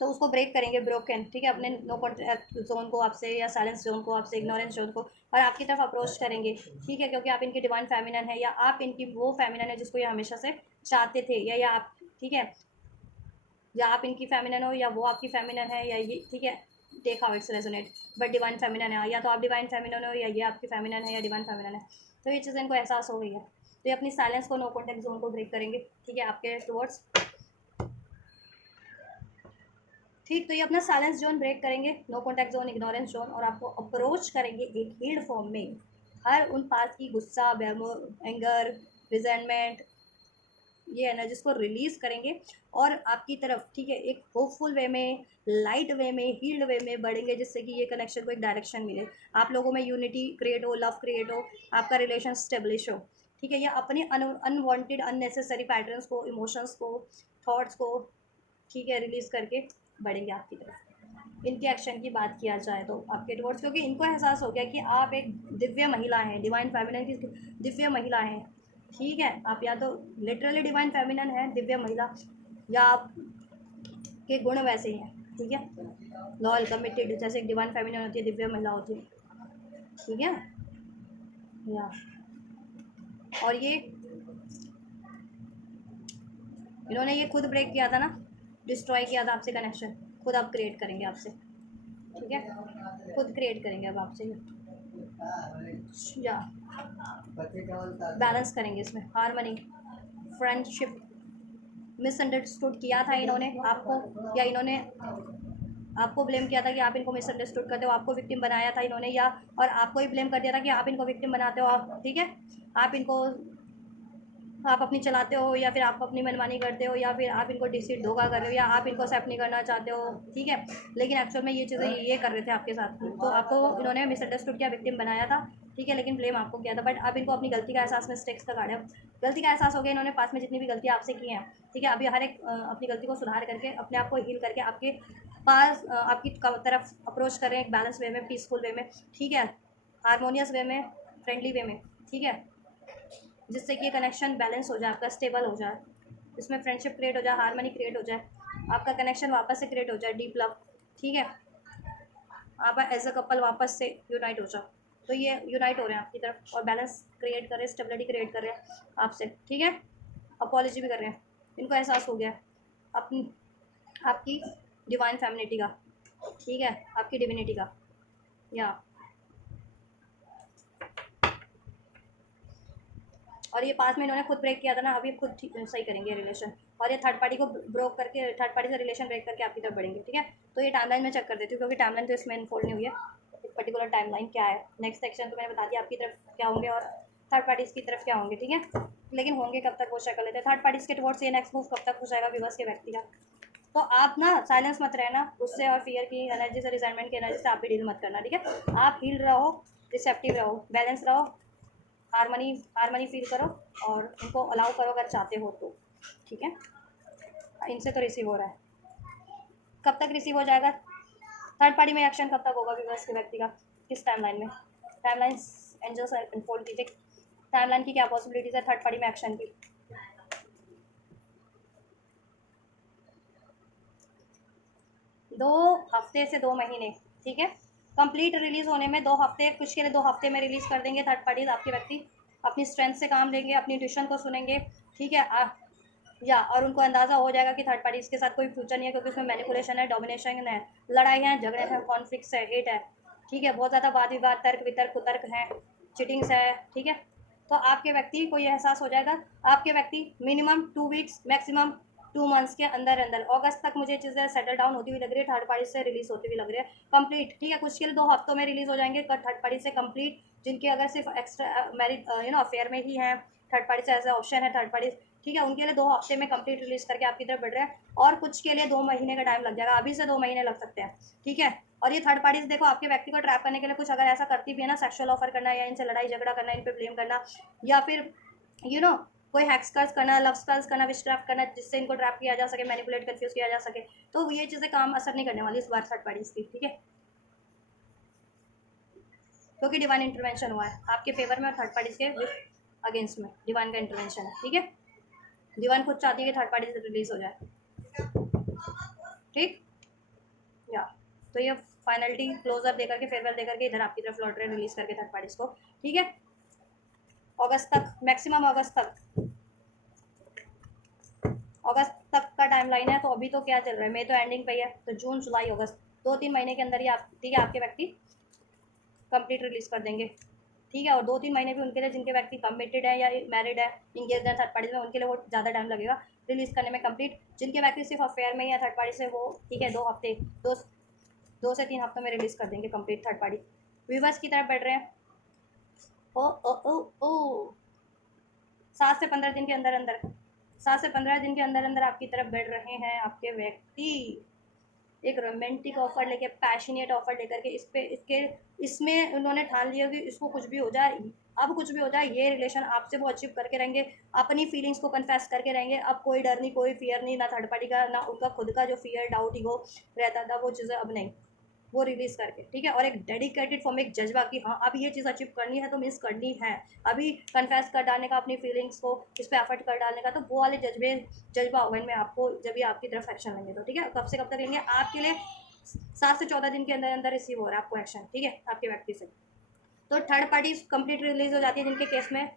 तो उसको ब्रेक करेंगे, ब्रोकन, ठीक है, अपने नो कॉन्टैक्ट जोन को आपसे, या साइलेंस जोन को आपसे, इग्नोरेंस जोन को, और आपकी तरफ अप्रोच करेंगे, ठीक है, क्योंकि आप इनकी डिवाइन फेमिनन है, या आप इनकी वो फेमिनन है जिसको ये हमेशा से चाहते थे, या आप, ठीक है, या आप इनकी फेमिनन हो, या वो आपकी फेमिनन है, या ये, ठीक है, take how it's resonate, but divine feminine है, या तो आप डिवाइन फेमिनन हो, या ये आपकी फेमिनन है, या डिवाइन फेमिनन है। तो ये चीज़ें इनको एहसास हो गई है, तो ये अपनी साइलेंस को, नो कॉन्टैक्ट जोन को ब्रेक करेंगे, ठीक है, आपके टुवर्ड्स, ठीक। तो ये अपना साइलेंस जोन ब्रेक करेंगे, no contact zone, ignorance zone, और आपको अप्रोच करेंगे एक हील्ड फॉर्म में, हर उन पास की गुस्सा, एंगर, रिजेंटमेंट, ये एनर्जीज को रिलीज़ करेंगे, और आपकी तरफ, ठीक है, एक होपफुल वे में, लाइट वे में, हील्ड वे में बढ़ेंगे, जिससे कि ये कनेक्शन को एक डायरेक्शन मिले, आप लोगों में यूनिटी क्रिएट हो, लव क्रिएट हो, आपका रिलेशन स्टेब्लिश हो, ठीक है। या अपने अनवांटेड अननेसेसरी पैटर्न्स को, इमोशंस को, थॉट्स को, ठीक है, रिलीज़ करके बढ़ेंगे आपकी तरफ। इनके एक्शन की बात किया जाए तो आपके टुवर्ड्स, क्योंकि इनको एहसास हो गया कि आप एक दिव्य महिला हैं, डिवाइन फेमिनन की दिव्य महिला हैं, ठीक है। आप या तो लिटरली डिवाइन फेमिनन है, दिव्य महिला, या आप के गुण वैसे ही हैं, ठीक है, लॉयल, कमिटेड, जैसे एक डिवाइन फेमिनन होती है, दिव्य महिला होती है, ठीक है, या और ये इन्होंने ये खुद ब्रेक किया था ना, डिस्ट्रॉय किया था आपसे कनेक्शन, खुद आप क्रिएट करेंगे आपसे, ठीक है, खुद क्रिएट करेंगे अब आपसे, या बैलेंस करेंगे इसमें, हार्मनी, फ्रेंडशिप। मिसअंडरस्टूड किया था इन्होंने आपको, या इन्होंने आपको ब्लेम किया था कि आप इनको मिसअंडरस्टूड करते हो, आपको विक्टिम बनाया था इन्होंने, या और आपको ही ब्लेम कर दिया था कि आप इनको विक्टिम बनाते हो, आप, ठीक है, आप इनको आप अपनी चलाते हो, या फिर आप अपनी मनमानी करते हो, या फिर आप इनको डिसीट धोखा कर रहे हो, या आप इनको एक्सेप्ट नहीं करना चाहते हो, ठीक है। लेकिन एक्चुअल में ये चीज़ें ये कर रहे थे आपके साथ, तो आपको इन्होंने मिसअंडरस्टूड किया, विक्टिम बनाया था, ठीक है, लेकिन ब्लेम आपको किया था। बट अब इनको अपनी गलती का एहसास, मिस्टेक्स का गाड़ा, गलती का एहसास हो गया, इन्होंने पास में जितनी भी गलतियाँ आपसे की हैं, ठीक है, अभी हर एक अपनी गलती को सुधार करके अपने आप को हील करके आपके पास आपकी तरफ अप्रोच कर रहे हैं, एक बैलेंस वे में, पीसफुल वे में, ठीक है, हारमोनियस वे में, फ्रेंडली वे में, ठीक है, जिससे कि ये कनेक्शन बैलेंस हो जाए, आपका स्टेबल हो जाए, इसमें फ्रेंडशिप क्रिएट हो जाए, हारमनी क्रिएट हो जाए, आपका कनेक्शन वापस से क्रिएट हो जाए, डीप लव, ठीक है, आप एज अ कपल वापस से यूनाइट हो जाओ। तो ये यूनाइट हो रहे हैं आपकी तरफ और बैलेंस क्रिएट कर रहे हैं, स्टेबिलिटी क्रिएट कर रहे हैं आपसे, ठीक है, अपॉलॉजी भी कर रहे हैं, इनको एहसास हो गया अपनी आपकी डिवाइन फेमिनिटी का, ठीक है, आपकी डिविनिटी का, या और ये पास में इन्होंने खुद ब्रेक किया था ना, अभी खुद सही करेंगे रिलेशन, और ये थर्ड पार्टी को ब्रोक करके, थर्ड पार्टी से रिलेशन ब्रेक करके आपकी तरफ बढ़ेंगे, ठीक है। तो ये टाइमलाइन में चेक कर देती हूँ, क्योंकि टाइमलाइन तो इसमें इनफोल्ड नहीं हुई है, एक पर्टिकुलर टाइमलाइन क्या है, नेक्स्ट सेक्शन तो मैंने बता दिया आपकी तरफ क्या होंगे और थर्ड पार्टीज़ की तरफ क्या होंगे, ठीक है। लेकिन होंगे कब तक वो चेक कर लेते हैं, थर्ड पार्टीज़ के टुवर्ड्स ये नेक्स्ट मूव कब तक हो जाएगा व्यूअर्स के व्यक्ति का। तो आप ना साइलेंस मत रहना, उससे और फियर की एनर्जी से, रिजेंटमेंट की एनर्जी से आप भी डील मत करना, ठीक है। आप हील रहो, रिसेप्टिव रहो, बैलेंस रहो, हारमनी हारमनी फील करो और उनको अलाउ करो अगर चाहते हो तो, ठीक है। इनसे तो रिसीव हो रहा है, कब तक रिसीव हो जाएगा, थर्ड पार्टी में एक्शन कब तक होगा व्यूअर्स के व्यक्ति का, किस टाइमलाइन में, टाइमलाइन एंजल्स इन्फोल्ड कीजिए, टाइमलाइन की क्या पॉसिबिलिटीज है थर्ड पार्टी में एक्शन की। 2 हफ्ते से 2 महीने, ठीक है, कंप्लीट रिलीज होने में 2 हफ्ते, कुछ के लिए 2 हफ्ते में रिलीज कर देंगे थर्ड पार्टीज आपके व्यक्ति, अपनी स्ट्रेंथ से काम लेंगे, अपनी ट्यूशन को सुनेंगे, ठीक है, या और उनको अंदाज़ा हो जाएगा कि थर्ड पार्टीज के साथ कोई फ्यूचर नहीं है, क्योंकि उसमें मैनिपुलेशन है, डोमिनेशन है, लड़ाई है, झगड़े हैं, कॉन्फ्लिक्ट्स है, हेट है, ठीक है, बहुत ज़्यादा वाद विवाद, तर्क वितर्क कुतर्क है, चिटिंग्स है, ठीक है। तो आपके व्यक्ति को ये एहसास हो जाएगा, आपके व्यक्ति मिनिमम 2 वीक्स, मैक्सिमम 2 मंथ्स के अंदर अंदर, अगस्त तक मुझे चीज़ें सेटल डाउन होती हुई लग रही है, थर्ड पार्टी से रिलीज होती हुई लग रही है कंप्लीट, ठीक है। कुछ के लिए 2 हफ्तों में रिलीज हो जाएंगे थर्ड पार्टी से कंप्लीट, जिनके अगर सिर्फ एक्स्ट्रा मैरिड अफेयर में ही है, थर्ड पार्टी से ऐसा ऑप्शन है थर्ड पार्टी, ठीक है, उनके लिए 2 हफ्ते में कंप्लीट रिलीज करके आपकी तरफ बढ़ रहे हैं, और कुछ के लिए 2 महीने का टाइम लग जाएगा, अभी से 2 महीने लग सकते हैं, ठीक है। और ये थर्ड पार्टीज देखो आपके व्यक्ति को ट्रैप करने के लिए कुछ अगर ऐसा करती भी है ना, सेक्सुअल ऑफर करना, या इनसे लड़ाई झगड़ा करना, इन पे ब्लेम करना, या फिर कोई हैक्स कर्स करना, लव स्पेल्स करना, विचक्राफ्ट करना, जिससे इनको ट्रैप किया जा सके, मैनिपुलेट कंफ्यूज किया जा सके, तो ये चीज़ें काम असर नहीं करने वाली इस बार थर्ड पार्टीज की, ठीक है, क्योंकि डिवाइन इंटरवेंशन हुआ है आपके फेवर में और थर्ड पार्टीज के अगेंस्ट में डिवाइन का इंटरवेंशन है, ठीक है। डिवाइन खुद चाहती है कि थर्ड पार्टी से रिलीज हो जाए, ठीक, या तो ये फाइनलिटी क्लोजर देकर के, फेयरवेल देकर के इधर आपकी तरफ लौट रहे हैं, रिलीज करके थर्ड पार्टीज को, ठीक है, अगस्त तक, मैक्सिमम अगस्त तक का टाइमलाइन है। तो अभी तो क्या चल रहा है, मई तो एंडिंग पे ही है, तो जून जुलाई अगस्त 2-3 महीने के अंदर ही आप, ठीक है, आपके व्यक्ति कंप्लीट रिलीज कर देंगे, ठीक है। और 2-3 महीने भी उनके लिए जिनके व्यक्ति कमिटेड है या मैरिड है, इंगेज है थर्ड पार्टी में, उनके लिए वो ज़्यादा टाइम लगेगा रिलीज करने में कंप्लीट, जिनके व्यक्ति सिर्फ अफेयर में ही है थर्ड पार्टी से, वो ठीक है 2 हफ्ते, 2 से 3 हफ्तों में रिलीज कर देंगे कंप्लीट थर्ड पार्टी, व्यूवर्स की तरफ बढ़ रहे हैं। ओ ओ ओ ओ 7 से 15 दिन के अंदर अंदर, 7 से 15 दिन के अंदर अंदर आपकी तरफ बढ़ रहे हैं आपके व्यक्ति, एक रोमांटिक ऑफर लेके, पैशनेट ऑफर लेकर के, इस पे इसके इसमें उन्होंने ठान लिया कि इसको कुछ भी हो जाए, अब कुछ भी हो जाए, ये रिलेशन आपसे वो अचीव करके रहेंगे, अपनी फीलिंग्स को कन्फेस करके रहेंगे, अब कोई डर नहीं, कोई फियर नहीं, ना थर्ड पार्टी का, ना उनका खुद का जो फियर डाउट ईगो रहता था, वो चीज़ें अब नहीं, वो रिलीज करके, ठीक है। और एक डेडिकेटेड फॉर्म, एक जज्बा कि हाँ अब ये चीज़ अचीव करनी है तो मीन्स करनी है, अभी कन्फेस कर डालने का अपनी फीलिंग्स को, इस पर एफर्ट कर डालने का, तो वो वाले जज्बा होगा इनमें आपको, जब भी आपकी तरफ एक्शन लेंगे तो, ठीक है। कब से कब तक लेंगे, आपके लिए 7 से 14 दिन के अंदर अंदर रिसीव हो रहा है आपको एक्शन, ठीक है, आपके व्यक्ति से। तो थर्ड पार्टी कंप्लीट रिलीज हो जाती है जिनके केस में,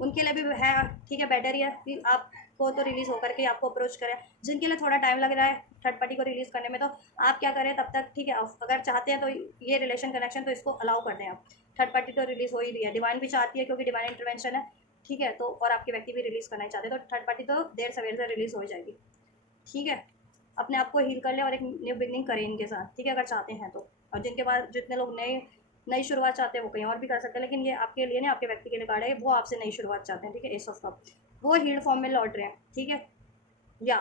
उनके लिए भी है, ठीक है, बेटर ही है कि आपको तो रिलीज़ होकर के आपको अप्रोच करें, जिनके लिए थोड़ा टाइम लग रहा है थर्ड पार्टी को रिलीज़ करने में, तो आप क्या करें तब तक, ठीक है, अगर चाहते हैं तो ये रिलेशन कनेक्शन तो इसको अलाउ कर दें आप, थर्ड पार्टी तो रिलीज़ हो ही रही है, डिवाइन भी चाहती है क्योंकि डिवाइन इंटरवेंशन है, ठीक है, तो और आपके व्यक्ति भी रिलीज़ करना ही चाहते हैं, तो थर्ड पार्टी तो देर सवेर से रिलीज़ हो जाएगी, ठीक है। अपने आप को हील कर ले और एक न्यू बिगनिंग करें इनके साथ, ठीक है, अगर चाहते हैं तो। और जिनके पास, जितने लोग नई शुरुआत चाहते हैं वो कहीं और भी कर सकते हैं, लेकिन ये आपके लिए नहीं, आपके व्यक्ति के लिए कार्ड है, वो आपसे नई शुरुआत चाहते हैं, ठीक है, एस ऑफ कप। वो हील्ड फॉर्म में लौट रहे हैं, ठीक है, या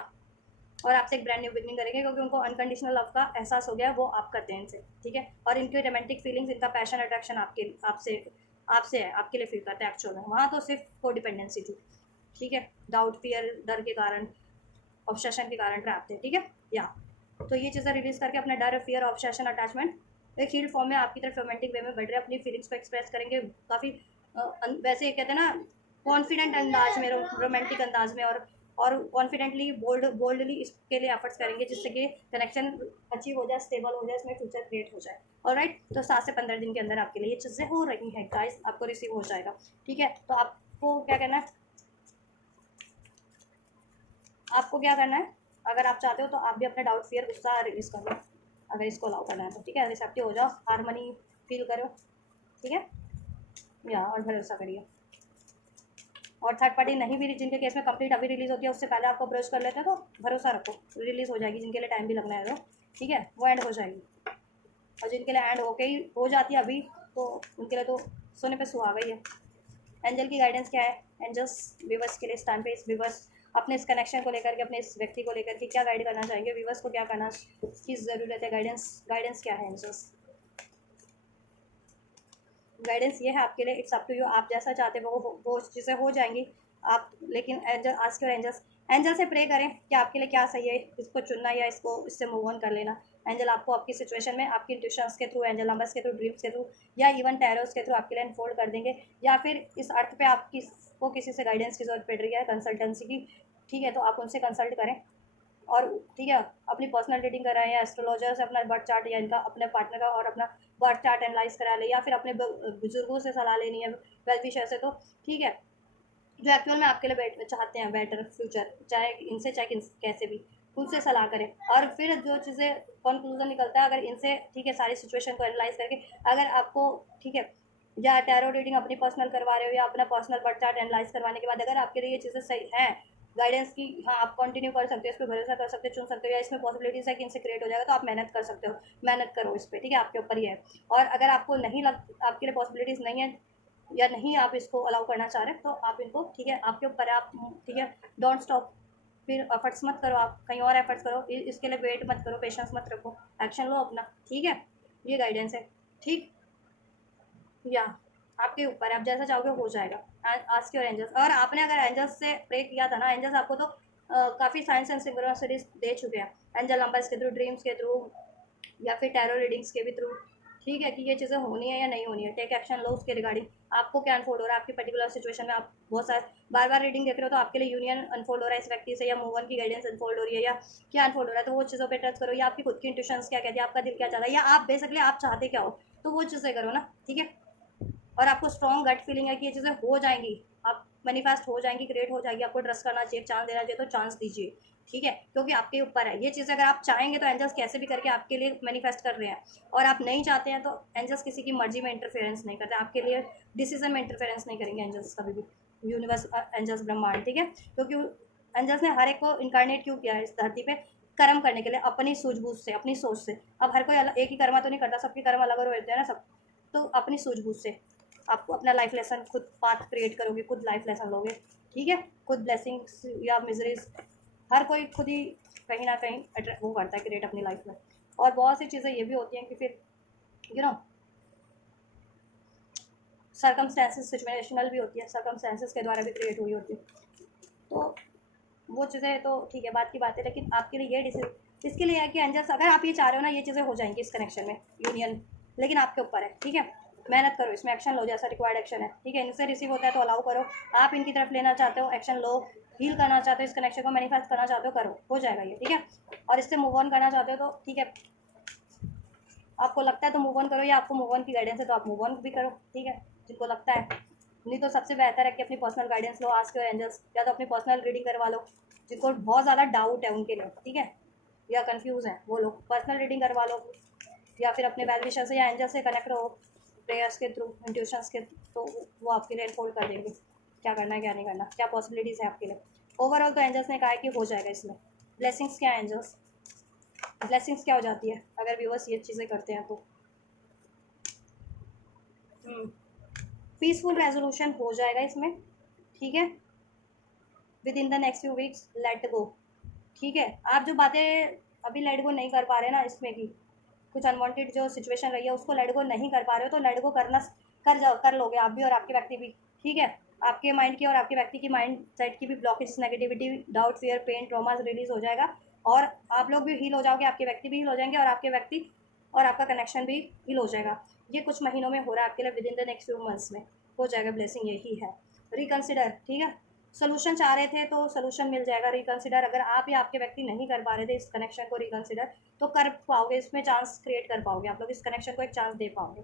और आपसे एक ब्रांड न्यू बिगनिंग करेंगे, क्योंकि उनको अनकंडीशनल लव का एहसास हो गया है, वो आप करते हैं इनसे, ठीक है। और इनकी रोमांटिक फीलिंग्स, इनका पैशन अट्रैक्शन आपके आपसे आपसे है, आपके लिए फील करते हैं एक्चुअल में। वहाँ तो सिर्फ को डिपेंडेंसी थी, ठीक है, डाउट फियर डर के कारण, ऑब्सेशन के कारण ट्रैप थे, ठीक है, या तो ये चीज़ें रिलीज करके अपना डर फियर ऑब्सेशन अटैचमेंट एक हील्ड फॉर्म में आपकी तरफ रोमांटिक वे में बढ़ रहे हैं, अपनी फीलिंग्स को एक्सप्रेस करेंगे काफ़ी वैसे कहते हैं ना कॉन्फिडेंट अंदाज में, रोमांटिक अंदाज में, और कॉन्फिडेंटली बोल्डली इसके लिए एफर्ट्स करेंगे, जिससे कि कनेक्शन अचीव हो जाए, स्टेबल हो जाए, इसमें फ्यूचर क्रिएट हो जाए। ऑलराइट, तो 7 से 15 दिन के अंदर आपके लिए ये चीज़ें हो रही हैं गाइस, आपको रिसीव हो जाएगा, ठीक है। तो आपको क्या करना है, आपको क्या करना है, अगर आप चाहते हो तो आप भी अपना डाउट फियर गुस्सा रिलीज कर लो, अगर इसको अलाउ करना है तो, ठीक है, रिसेप्टिव हो जाओ, हारमोनी फील करो, ठीक है, या और भरोसा करिए। और थर्ड पार्टी नहीं भी, जिनके केस में कंप्लीट अभी रिलीज होती है, उससे पहले आपको अप्रोच कर लेते हैं, तो भरोसा रखो रिलीज हो जाएगी, जिनके लिए टाइम भी लगना है तो, ठीक है, वो एंड हो जाएगी। और जिनके लिए एंड होके ही हो जाती है अभी, तो उनके लिए तो सोने पे सुहागा ही है। एंजल की गाइडेंस क्या है, एंजल्स व्यूवर्स के लिए इस टाइम पे, इस व्यूवर्स अपने इस कनेक्शन को लेकर के, अपने इस व्यक्ति को लेकर के क्या गाइड करना चाहेंगे, व्यूवर्स को क्या करना की ज़रूरत है, गाइडेंस क्या है एंजल्स। गाइडेंस ये है आपके लिए, इट्स अप टू यू, आप जैसा चाहते हो वो चीज़ें हो जाएंगी आप, लेकिन angel ask your angels, angel से प्रे करें कि आपके लिए क्या सही है, इसको चुनना या इसको इससे मूव ऑन कर लेना। एंजल आपको आपकी सिचुएशन में आपकी इंट्यूशंस के थ्रू, एंजल नंबर्स के थ्रू, ड्रीम्स के थ्रू, या इवन टैरोस के थ्रू आपके लिए अनफोल्ड कर देंगे, या फिर इस अर्थ पे आपकी को किसी से गाइडेंस की जरूरत पड़ रही है, कंसल्टेंसी की, ठीक है, तो आप उनसे कंसल्ट करें। और ठीक है, अपनी पर्सनल रीडिंग कराएं, या एस्ट्रोलॉजर से अपना बर्थ चार्ट या इनका अपने पार्टनर का और अपना बर्थ चार्ट एनालाइज करा लें, या फिर अपने बुजुर्गों से सलाह लेनी है, वेल विशर से, तो ठीक है, जो एक्चुअल में आपके लिए चाहते हैं बेटर फ्यूचर, चाहे इनसे चाहे कैसे भी, उनसे सलाह करें। और फिर जो चीज़ें कंक्लूजन निकलता है, अगर इनसे, ठीक है, सारी सिचुएशन को एनालाइज करके, अगर आपको, ठीक है, या टैरो रीडिंग अपनी पर्सनल करवा रहे हो, या अपना पर्सनल बर्थ चार्ट एनालाइज करवाने के बाद अगर आपके लिए ये चीज़ें सही हैं, गाइडेंस की, हाँ आप कंटिन्यू कर सकते हो, इस पर भरोसा कर सकते हो, चुन सकते हो, या इसमें पॉसिबिलिटीज है कि इनसे क्रिएट हो जाएगा, तो आप मेहनत कर सकते हो, मेहनत करो इस पर, ठीक है, आपके ऊपर ही है। और अगर आपको नहीं आपके लिए पॉसिबिलिटीज़ नहीं है, या नहीं आप इसको अलाउ करना चाह रहे, तो आप इनको, ठीक है, आपके ऊपर है, आप, ठीक है, डोंट स्टॉप, फिर एफर्ट्स मत करो, आप कहीं और एफर्ट्स करो, इसके लिए वेट मत करो, पेशेंस मत रखो, एक्शन लो अपना, ठीक है, ये गाइडेंस है, ठीक, या आपके ऊपर है, आप जैसा चाहोगे हो जाएगा। आस्क योर एंजल्स, और आपने अगर एंजल्स से प्रे किया था ना, एंजल्स आपको तो काफ़ी साइंस एंड सिंक्रोनिसिटीज दे चुके हैं, एंजल नंबर्स के थ्रू, ड्रीम्स के थ्रू, या फिर टैरो रीडिंग्स के भी थ्रू, ठीक है, कि ये चीज़ें होनी है या नहीं होनी है, टेक एक्शन लो उसके रिगार्डिंग। आपको क्या अनफोल्ड हो रहा है आपकी पर्टिकुलर सिचुएशन में, आप बहुत सारे बार बार रीडिंग देख रहे हो, तो आपके लिए यूनियन अनफोल्ड हो रहा है इस व्यक्ति से, या मूवन की गाइडेंस अनफोल्ड हो रही है, या क्या अनफोल्ड हो रहा है, तो वो चीज़ों पर टच करो, या आपकी खुद की इंट्यूशंस क्या कहती है, आपका दिल क्या चाहता है, या आप बेसिकली आप चाहते क्या हो, तो वो चीज़ें करो ना, ठीक है। और आपको स्ट्रॉन्ग गट फीलिंग है कि ये चीज़ें हो जाएंगी, आप मैनिफेस्ट हो जाएंगी, क्रिएट हो जाएगी, आपको ट्रस्ट करना चाहिए, चांस देना चाहिए तो चांस दीजिए, ठीक है, क्योंकि आपके ऊपर है ये चीज़। अगर आप चाहेंगे तो एंजल्स कैसे भी करके आपके लिए मैनिफेस्ट कर रहे हैं, और आप नहीं चाहते हैं तो एंजल्स किसी की मर्जी में इंटरफेरेंस नहीं करते, आपके लिए डिसीजन में इंटरफेरेंस नहीं करेंगे एंजल्स कभी भी, यूनिवर्स, एंजल्स, ब्रह्मांड, ठीक है, क्योंकि एंजल्स ने हर एक को इनकारनेट क्यों किया है इस धरती पे, कर्म करने के लिए, अपनी सूझबूझ से, अपनी सोच से। अब हर कोई एक ही कर्मा तो नहीं करता, सबके कर्म अलग अलग होते हैं ना सब, तो अपनी सूझबूझ से आपको अपना लाइफ लेसन खुद पाथ क्रिएट करोगे, खुद लाइफ लेसन लोगे, ठीक है, खुद ब्लेसिंग्स या मिजरीज हर कोई खुद ही कहीं ना कहीं वो करता है क्रिएट अपनी लाइफ में। और बहुत सी चीज़ें ये भी होती हैं कि फिर सर्कमस्टेंसेस सिचुएशनल भी होती है, सर्कमस्टेंसेस के द्वारा भी क्रिएट हुई होती है, तो वो चीज़ें तो ठीक है, बात की बात है, लेकिन आपके लिए ये डिसीजन इसके लिए है कि एंजल्स, अगर आप ये चाह रहे हो ना ये चीज़ें हो जाएंगी इस कनेक्शन में, यूनियन, लेकिन आपके ऊपर है, ठीक है, मेहनत करो इसमें, एक्शन लो, जैसा रिक्वायर्ड एक्शन है, ठीक है, इनसे रिसीव होता है तो अलाउ करो, आप इनकी तरफ लेना चाहते हो एक्शन लो, हील करना चाहते हो इस कनेक्शन को, मैनिफेस्ट करना चाहते हो करो, हो जाएगा ये, ठीक है। और इससे मूव ऑन करना चाहते हो तो ठीक है, आपको लगता है तो मूव ऑन करो, या आपको मूव ऑन की गाइडेंस है तो आप मूव ऑन भी करो, ठीक है, जिनको लगता है। नहीं तो सबसे बेहतर है कि अपनी पर्सनल गाइडेंस लो, आस्क योर एंजल्स, या तो अपनी पर्सनल रीडिंग करवा लो, जिनको बहुत ज़्यादा डाउट है उनके लिए, ठीक है, या कंफ्यूज है वो लोग पर्सनल रीडिंग करवा लो, या फिर अपने वेल विशर से या एंजल से कनेक्ट रहो प्रेयर्स के थ्रू, इंट्यूशंस के, तो वो आपके लिए अनफोल्ड कर देंगे क्या करना है क्या नहीं करना, क्या पॉसिबिलिटीज़ है आपके लिए। ओवरऑल तो एंजल्स ने कहा है कि हो जाएगा इसमें। ब्लेसिंग्स क्या है एंजल्स, ब्लेसिंग्स क्या हो जाती है अगर व्यूअर्स ये चीज़ें करते हैं तो, पीसफुल रेजोल्यूशन हो जाएगा इसमें, ठीक है, with in the next few weeks let go. ठीक है, आप जो बातें अभी लेट गो नहीं कर पा रहे ना, इसमें की कुछ अनवांटेड जो सिचुएशन रही है उसको लेट गो नहीं कर पा रहे हो, तो लेट गो करना कर लोगे आप भी और आपके व्यक्ति भी। ठीक है, आपके माइंड की और आपके व्यक्ति की माइंड सेट की भी blockage, negativity, doubt, fear, pain, traumas release हो जाएगा और आप लोग भी हील हो जाओगे, आपके व्यक्ति भी हील हो जाएंगे और आपके व्यक्ति और आपका कनेक्शन भी हील हो जाएगा। ये कुछ महीनों में हो रहा है आपके लिए, with in the next few months में हो जाएगा। ब्लेसिंग यही है। रिकन्सिडर, ठीक है, सोल्यूशन चाह रहे थे तो सोल्यूशन मिल जाएगा। रिकन्सिडर, अगर आप या आपके व्यक्ति नहीं कर पा रहे थे इस कनेक्शन को रिकन्सिडर, तो कर पाओगे, इसमें चांस क्रिएट कर पाओगे, आप लोग इस कनेक्शन को एक चांस दे पाओगे।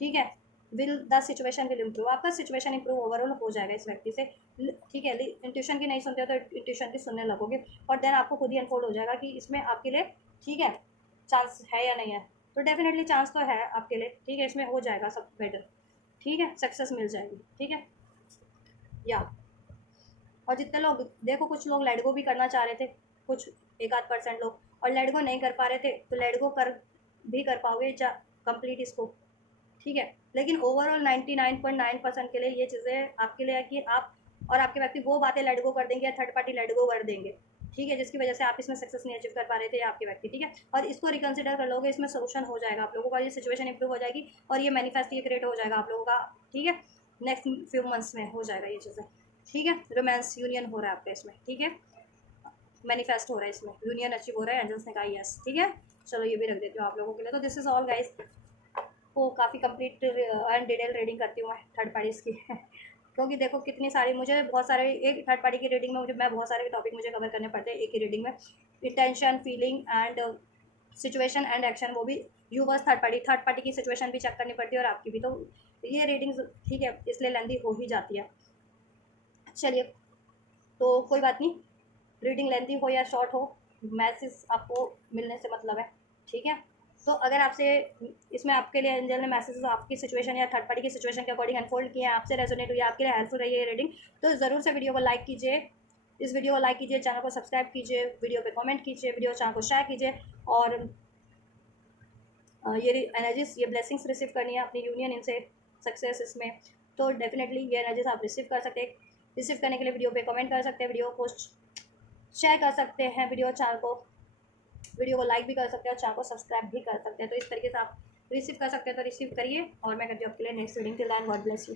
ठीक है, will the situation will improve, आपका सिचुएशन इंप्रूव ओवरऑल हो जाएगा इस व्यक्ति से। ठीक है, इंट्यूशन की नहीं सुनते हो तो इंट्यूशन की सुनने लगोगे और देन आपको खुद ही अनफोल्ड हो जाएगा कि इसमें आपके लिए, ठीक है, चांस है या नहीं है। तो डेफिनेटली चांस तो है आपके लिए। ठीक है, इसमें हो जाएगा सब बेटर। ठीक है, सक्सेस मिल जाएगी। ठीक है, या और जितने लोग देखो, कुछ लोग लेट गो भी करना चाह रहे थे, कुछ 1-8% लोग, और लेट गो नहीं कर पा रहे थे, तो लेट गो कर भी कर पाओगे कंप्लीट इसको। ठीक है, लेकिन ओवरऑल 99.9% के लिए ये चीज़ें आपके लिए है कि आप और आपके व्यक्ति वो बातें लेट गो कर देंगे या थर्ड पार्टी लेट गो कर देंगे। ठीक है, जिसकी वजह से आप इसमें सक्सेस नहीं अचीव कर पा रहे थे या आपके व्यक्ति। ठीक है, और इसको रिकन्सिडर कर लोगे, इसमें सोल्यूशन हो जाएगा आप लोगों का, ये सिचुएशन इंप्रूव हो जाएगी और ये मैनिफेस्ट ये क्रिएट हो जाएगा आप लोगों का। ठीक है, नेक्स्ट फ्यू मंथ्स में हो जाएगा ये चीज़ें। ठीक है, रोमांस यूनियन हो रहा है आपका इसमें। ठीक है, मैनिफेस्ट हो रहा है इसमें, यूनियन अचीव हो रहा है, एंजल्स ने कहा यस। ठीक है, चलो ये भी रख देती हूँ आप लोगों के लिए। तो दिस इज़ ऑल गाइस। वो काफ़ी कंप्लीट एंड डिटेल रीडिंग करती हूँ मैं थर्ड पार्टीज़ की क्योंकि देखो कितनी सारी, मुझे बहुत सारे, एक थर्ड पार्टी की रीडिंग में मैं बहुत सारे टॉपिक मुझे कवर करने पड़ते हैं एक ही रीडिंग में। Intention, feeling and situation and action, वो भी यूवर्स थर्ड पार्टी की सिचुएशन भी चेक करनी पड़ती है और आपकी भी। तो ये रीडिंग्स, ठीक है, इसलिए लेंदी हो ही जाती है। चलिए, तो कोई बात नहीं, रीडिंग लेंथी हो या शॉर्ट हो, मैसेज आपको मिलने से मतलब है। ठीक है, तो अगर आपसे इसमें आपके लिए एंजल ने मैसेज आपकी सिचुएशन या थर्ड पार्टी की सिचुएशन के अकॉर्डिंग अनफोल्ड किया है, आपसे रेजोनेट हुई, आपके लिए हेल्पफुल रही है ये रीडिंग, तो ज़रूर से वीडियो को लाइक कीजिए, इस वीडियो को लाइक कीजिए, चैनल को सब्सक्राइब कीजिए, वीडियो पे कमेंट कीजिए, वीडियो चैनल को शेयर कीजिए। और ये एनर्जीज, ये ब्लेसिंग्स रिसीव करनी है अपनी यूनियन इनसे, सक्सेस इसमें, तो डेफिनेटली ये एनर्जीज आप रिसीव कर सकते हैं। रिसीव करने के लिए वीडियो पे कमेंट कर सकते हैं, वीडियो पोस्ट शेयर कर सकते हैं, वीडियो को लाइक भी कर सकते हैं और चैनल को सब्सक्राइब भी कर सकते हैं। तो इस तरीके से आप रिसीव कर सकते हैं, तो रिसीव करिए और मैं करती हूँ आपके लिए next reading. Till then, God bless you.